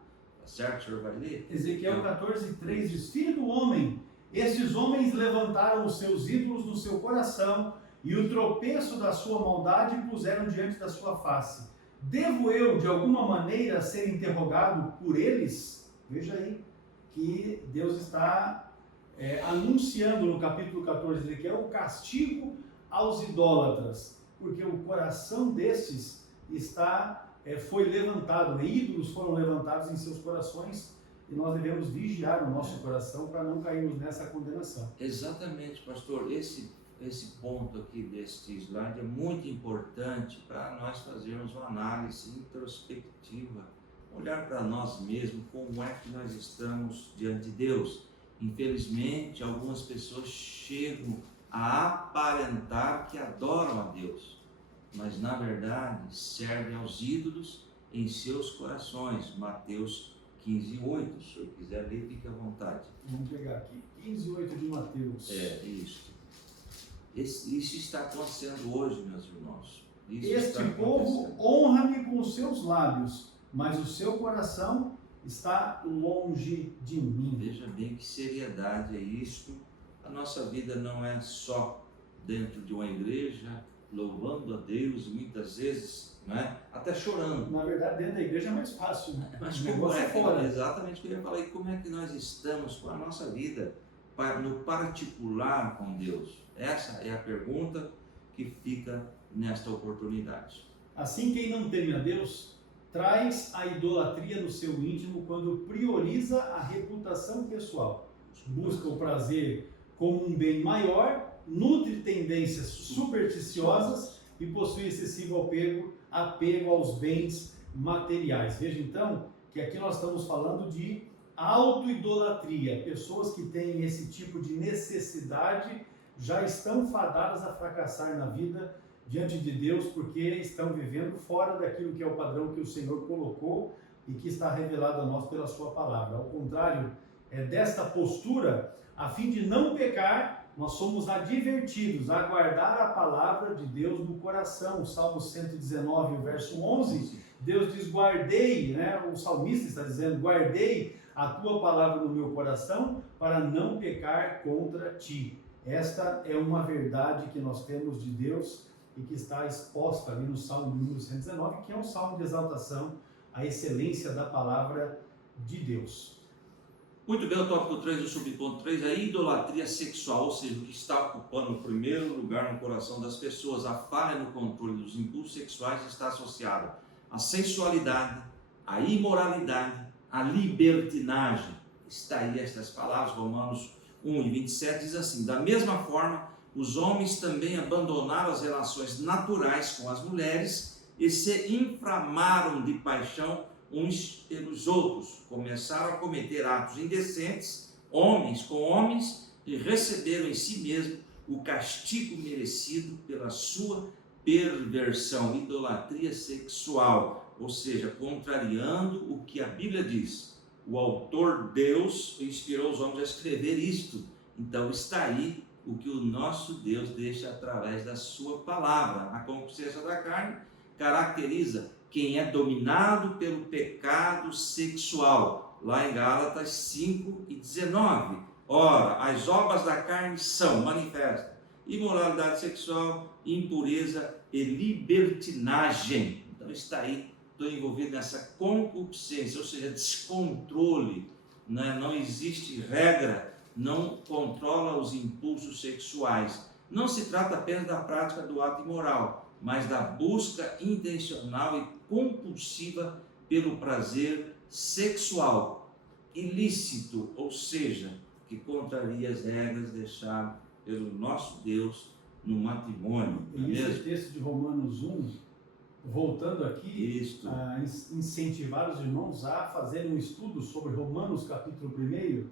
Certo, senhor vai ler? Ezequiel 14:3 diz: Filho do homem, estes homens levantaram os seus ídolos no seu coração e o tropeço da sua maldade puseram diante da sua face. Devo eu, de alguma maneira, ser interrogado por eles? Veja aí que Deus está anunciando no capítulo 14 de Ezequiel o castigo aos idólatras, porque o coração destes foi levantado, ídolos foram levantados em seus corações e nós devemos vigiar o nosso coração para não cairmos nessa condenação. Exatamente, pastor. Esse ponto aqui deste slide é muito importante para nós fazermos uma análise introspectiva, olhar para nós mesmos, como é que nós estamos diante de Deus. Infelizmente, algumas pessoas chegam a aparentar que adoram a Deus, mas na verdade servem aos ídolos em seus corações. Mateus 15:8, se eu quiser ler, fique à vontade. Vamos pegar aqui, 15:8 de Mateus. Isso está acontecendo hoje, meus irmãos. Este povo honra-me com os seus lábios, mas o seu coração está longe de mim. Veja bem que seriedade é isto. A nossa vida não é só dentro de uma igreja, louvando a Deus, muitas vezes, né? Até chorando. Na verdade, dentro da igreja é mais fácil, né? Mas como é fora? Exatamente o que eu ia falar. E como é que nós estamos com a nossa vida no particular com Deus? Essa é a pergunta que fica nesta oportunidade. Assim, quem não teme a Deus traz a idolatria no seu íntimo quando prioriza a reputação pessoal, busca o prazer como um bem maior, nutre tendências supersticiosas e possui excessivo apego aos bens materiais. Veja então que aqui nós estamos falando de autoidolatria. Pessoas que têm esse tipo de necessidade já estão fadadas a fracassar na vida diante de Deus, porque estão vivendo fora daquilo que é o padrão que o Senhor colocou e que está revelado a nós pela sua palavra. Ao contrário desta postura, a fim de não pecar, nós somos advertidos a guardar a palavra de Deus no coração. O Salmo 119, verso 11, Deus diz, guardei, né? O salmista está dizendo, guardei a tua palavra no meu coração para não pecar contra ti. Esta é uma verdade que nós temos de Deus e que está exposta ali no Salmo número 119, que é um salmo de exaltação à excelência da palavra de Deus. Muito bem, o tópico 3 do subponto 3 é a idolatria sexual, ou seja, o que está ocupando o primeiro lugar no coração das pessoas. A falha no controle dos impulsos sexuais está associada à sensualidade, à imoralidade, à libertinagem. Está aí estas palavras, Romanos 1:27 diz assim: da mesma forma, os homens também abandonaram as relações naturais com as mulheres e se inflamaram de paixão uns pelos outros, começaram a cometer atos indecentes, homens com homens, e receberam em si mesmo o castigo merecido pela sua perversão, idolatria sexual, ou seja, contrariando o que a Bíblia diz. O autor Deus inspirou os homens a escrever isto, então está aí o que o nosso Deus deixa através da sua palavra. A concupiscência da carne caracteriza quem é dominado pelo pecado sexual, lá em Gálatas 5:19. Ora, as obras da carne são manifestas: imoralidade sexual, impureza e libertinagem. Então está aí, estou envolvido nessa concupiscência, ou seja, descontrole, né? Não existe regra, não controla os impulsos sexuais. Não se trata apenas da prática do ato imoral, mas da busca intencional e compulsiva pelo prazer sexual ilícito, ou seja, que contraria as regras deixadas pelo nosso Deus no matrimônio. E esse texto de Romanos 1, voltando aqui, a incentivar os irmãos a fazerem um estudo sobre Romanos capítulo 1,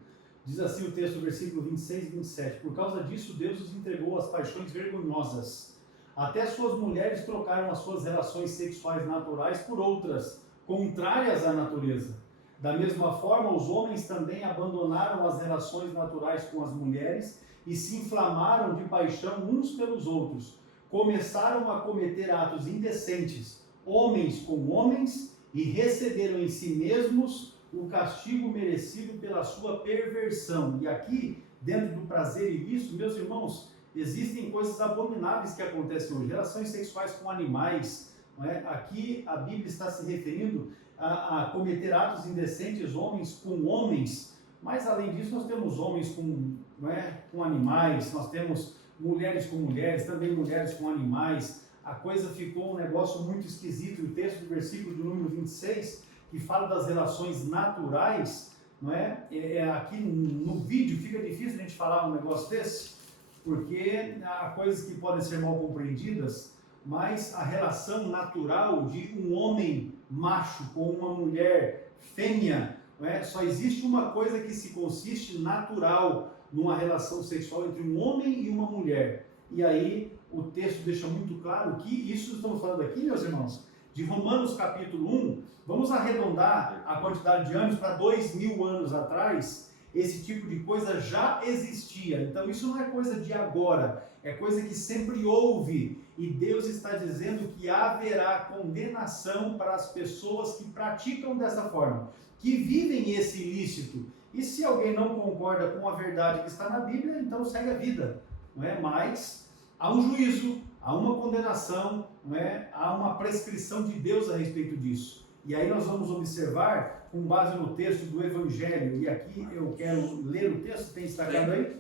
diz assim o texto, versículo 26 e 27, por causa disso Deus os entregou às paixões vergonhosas. Até suas mulheres trocaram as suas relações sexuais naturais por outras, contrárias à natureza. Da mesma forma, os homens também abandonaram as relações naturais com as mulheres e se inflamaram de paixão uns pelos outros. Começaram a cometer atos indecentes, homens com homens, e receberam em si mesmos o castigo merecido pela sua perversão. E aqui, dentro do prazer ilícito, meus irmãos, existem coisas abomináveis que acontecem hoje, relações sexuais com animais, não é? Aqui a Bíblia está se referindo a cometer atos indecentes, homens com homens, mas além disso nós temos homens com, não é, com animais, nós temos mulheres com mulheres, também mulheres com animais. A coisa ficou um negócio muito esquisito. O texto do versículo do número 26, que fala das relações naturais, não é? Aqui no vídeo fica difícil a gente falar um negócio desse, porque há coisas que podem ser mal compreendidas, mas a relação natural de um homem macho com uma mulher fêmea, não é? Só existe uma coisa que se consiste natural numa relação sexual entre um homem e uma mulher. E aí o texto deixa muito claro que isso estamos falando aqui, meus irmãos, de Romanos capítulo 1, vamos arredondar a quantidade de anos para 2000 anos atrás. Esse tipo de coisa já existia, então isso não é coisa de agora, é coisa que sempre houve, e Deus está dizendo que haverá condenação para as pessoas que praticam dessa forma, que vivem esse ilícito. E se alguém não concorda com a verdade que está na Bíblia, então segue a vida, não é? Mas há um juízo, há uma condenação, não é? Há uma prescrição de Deus a respeito disso. E aí nós vamos observar, com base no texto do Evangelho, e aqui eu quero ler o texto, tem destacado aí,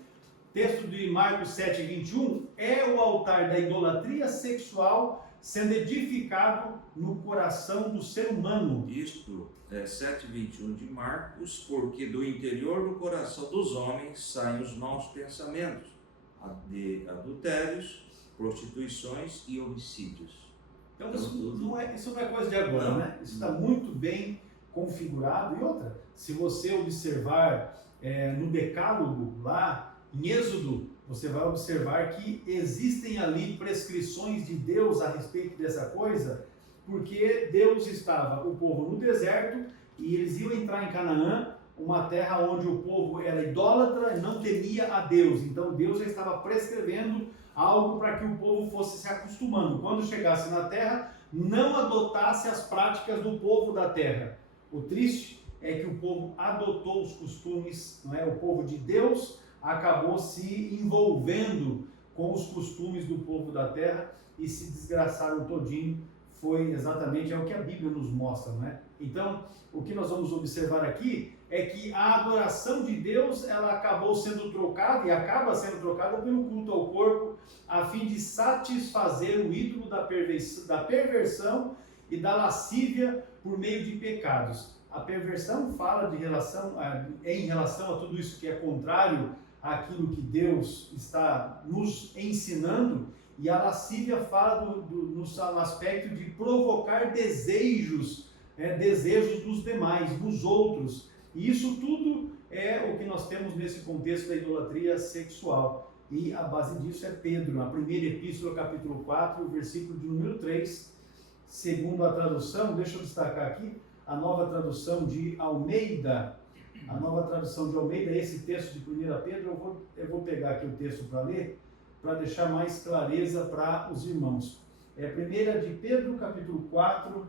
texto de Marcos 7:21, é o altar da idolatria sexual sendo edificado no coração do ser humano. Isto é 7:21 de Marcos, porque do interior do coração dos homens saem os maus pensamentos, de adultérios, prostituições e homicídios. Então isso não é coisa de agora, não, né? Isso está muito bem configurado. E outra, se você observar no Decálogo, lá em Êxodo, você vai observar que existem ali prescrições de Deus a respeito dessa coisa, porque Deus estava, o povo no deserto, e eles iam entrar em Canaã, uma terra onde o povo era idólatra e não temia a Deus. Então Deus já estava prescrevendo algo para que o povo fosse se acostumando. Quando chegasse na terra, não adotasse as práticas do povo da terra. O triste é que o povo adotou os costumes, não é? O povo de Deus acabou se envolvendo com os costumes do povo da terra e se desgraçaram todinho. Foi exatamente o que a Bíblia nos mostra, não é? Então, o que nós vamos observar aqui é que a adoração de Deus, ela acabou sendo trocada e acaba sendo trocada pelo culto ao corpo, a fim de satisfazer o ídolo da perversão e da lascívia por meio de pecados. A perversão fala em relação a tudo isso que é contrário àquilo que Deus está nos ensinando, e a lascívia fala no aspecto de provocar desejos dos demais, dos outros. E isso tudo é o que nós temos nesse contexto da idolatria sexual. E a base disso é Pedro, na primeira epístola, capítulo 4, versículo de número 3, segundo a tradução, deixa eu destacar aqui, a nova tradução de Almeida. A nova tradução de Almeida, esse texto de 1 Pedro, eu vou pegar aqui o texto para ler, para deixar mais clareza para os irmãos. É 1 de Pedro, capítulo 4,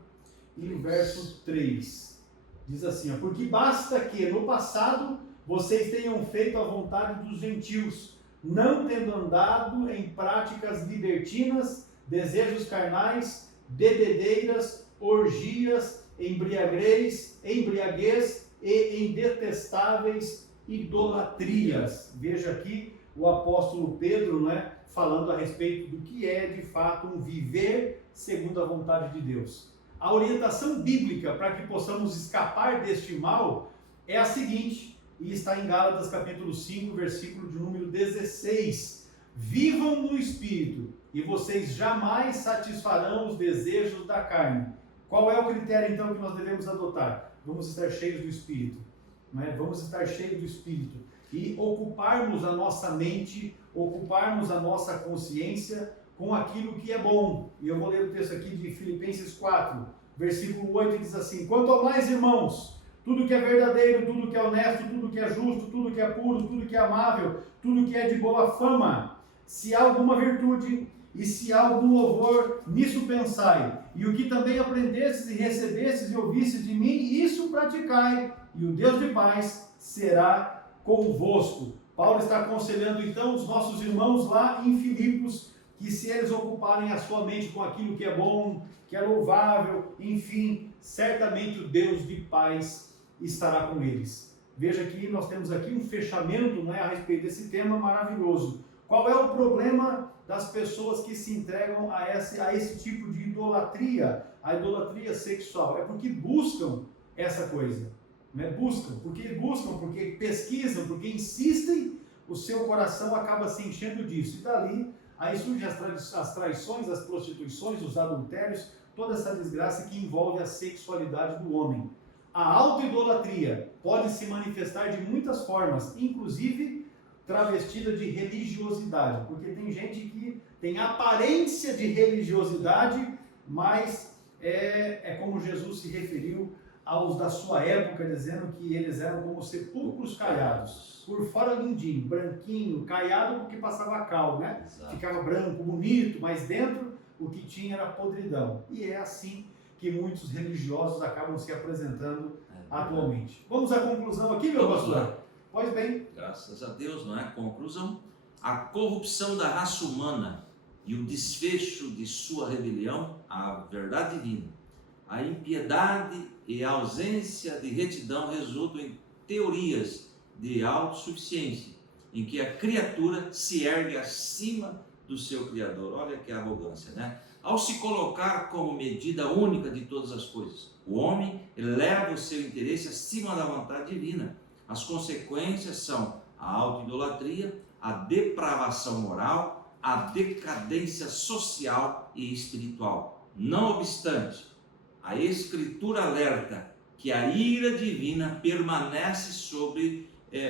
e o verso 3. Diz assim, ó, porque basta que no passado vocês tenham feito a vontade dos gentios, não tendo andado em práticas libertinas, desejos carnais, bebedeiras, orgias, embriaguez e em detestáveis idolatrias. Veja aqui o apóstolo Pedro, não é, falando a respeito do que é de fato um viver segundo a vontade de Deus. A orientação bíblica para que possamos escapar deste mal é a seguinte, e está em Gálatas capítulo 5, versículo de número 16. Vivam no Espírito, e vocês jamais satisfarão os desejos da carne. Qual é o critério então que nós devemos adotar? Vamos estar cheios do Espírito, não é? Vamos estar cheios do Espírito e ocuparmos a nossa mente, ocuparmos a nossa consciência com aquilo que é bom. E eu vou ler o texto aqui de Filipenses 4, versículo 8, diz assim: quanto ao mais, irmãos, tudo que é verdadeiro, tudo que é honesto, tudo que é justo, tudo que é puro, tudo que é amável, tudo que é de boa fama, se há alguma virtude e se há algum louvor, nisso pensai. E o que também aprendestes e recebestes e ouvistes de mim, isso praticai, e o Deus de paz será convosco. Paulo está aconselhando então os nossos irmãos lá em Filipos, que se eles ocuparem a sua mente com aquilo que é bom, que é louvável, enfim, certamente o Deus de paz estará com eles. Veja que nós temos aqui um fechamento, né, a respeito desse tema maravilhoso. Qual é o problema das pessoas que se entregam a esse tipo de idolatria, a idolatria sexual? É porque buscam essa coisa, né? Porque pesquisam, porque insistem, o seu coração acaba se enchendo disso. E dali, aí surgem as traições, as prostituições, os adultérios, toda essa desgraça que envolve a sexualidade do homem. A autoidolatria pode se manifestar de muitas formas, inclusive travestida de religiosidade, porque tem gente que tem aparência de religiosidade, mas é como Jesus se referiu aos da sua época, dizendo que eles eram como sepulcros caiados, por fora lindinho, branquinho, caiado porque passava cal, né? Exato. Ficava branco, bonito, mas dentro o que tinha era podridão. E é assim que muitos religiosos acabam se apresentando atualmente. Vamos à conclusão aqui, meu pastor? Pois bem. Graças a Deus, não é? Conclusão. A corrupção da raça humana e o desfecho de sua rebelião à verdade divina. A impiedade e a ausência de retidão resultam em teorias de autossuficiência, em que a criatura se ergue acima do seu Criador. Olha que arrogância, né? Ao se colocar como medida única de todas as coisas, o homem eleva o seu interesse acima da vontade divina. As consequências são a autoidolatria, a depravação moral, a decadência social e espiritual. Não obstante, a Escritura alerta que a ira divina permanece sobre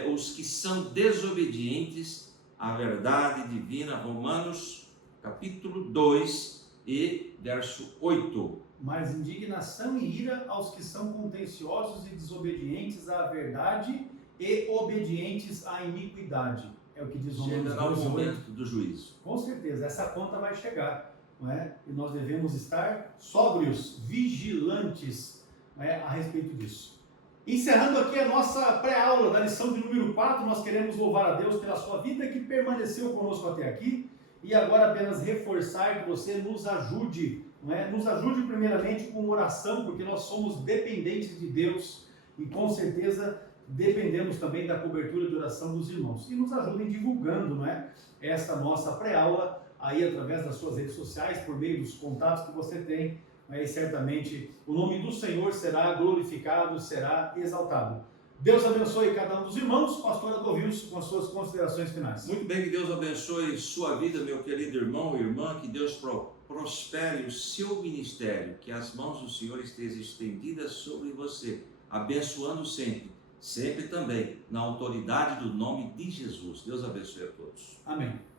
os que são desobedientes à verdade divina. Romanos capítulo 2 e verso 8. mas indignação e ira aos que são contenciosos e desobedientes à verdade e obedientes à iniquidade. É o que diz Romanos Chegará o 2:8. momento do juízo. Com certeza, essa conta vai chegar, não é? E nós devemos estar sóbrios, vigilantes, não é? A respeito disso. Encerrando aqui a nossa pré-aula da lição de número 4, nós queremos louvar a Deus pela sua vida que permaneceu conosco até aqui e agora apenas reforçar que você nos ajude, não é? Nos ajude primeiramente com oração, porque nós somos dependentes de Deus e com certeza dependemos também da cobertura de oração dos irmãos. E nos ajudem divulgando, não é? Esta nossa pré-aula aí através das suas redes sociais, por meio dos contatos que você tem, e certamente o nome do Senhor será glorificado, será exaltado. Deus abençoe cada um dos irmãos. Pastor Adolvilson, com as suas considerações finais. Muito bem, que Deus abençoe sua vida, meu querido irmão e irmã, que Deus prospere o seu ministério, que as mãos do Senhor estejam estendidas sobre você, abençoando sempre também na autoridade do nome de Jesus. Deus abençoe a todos. Amém.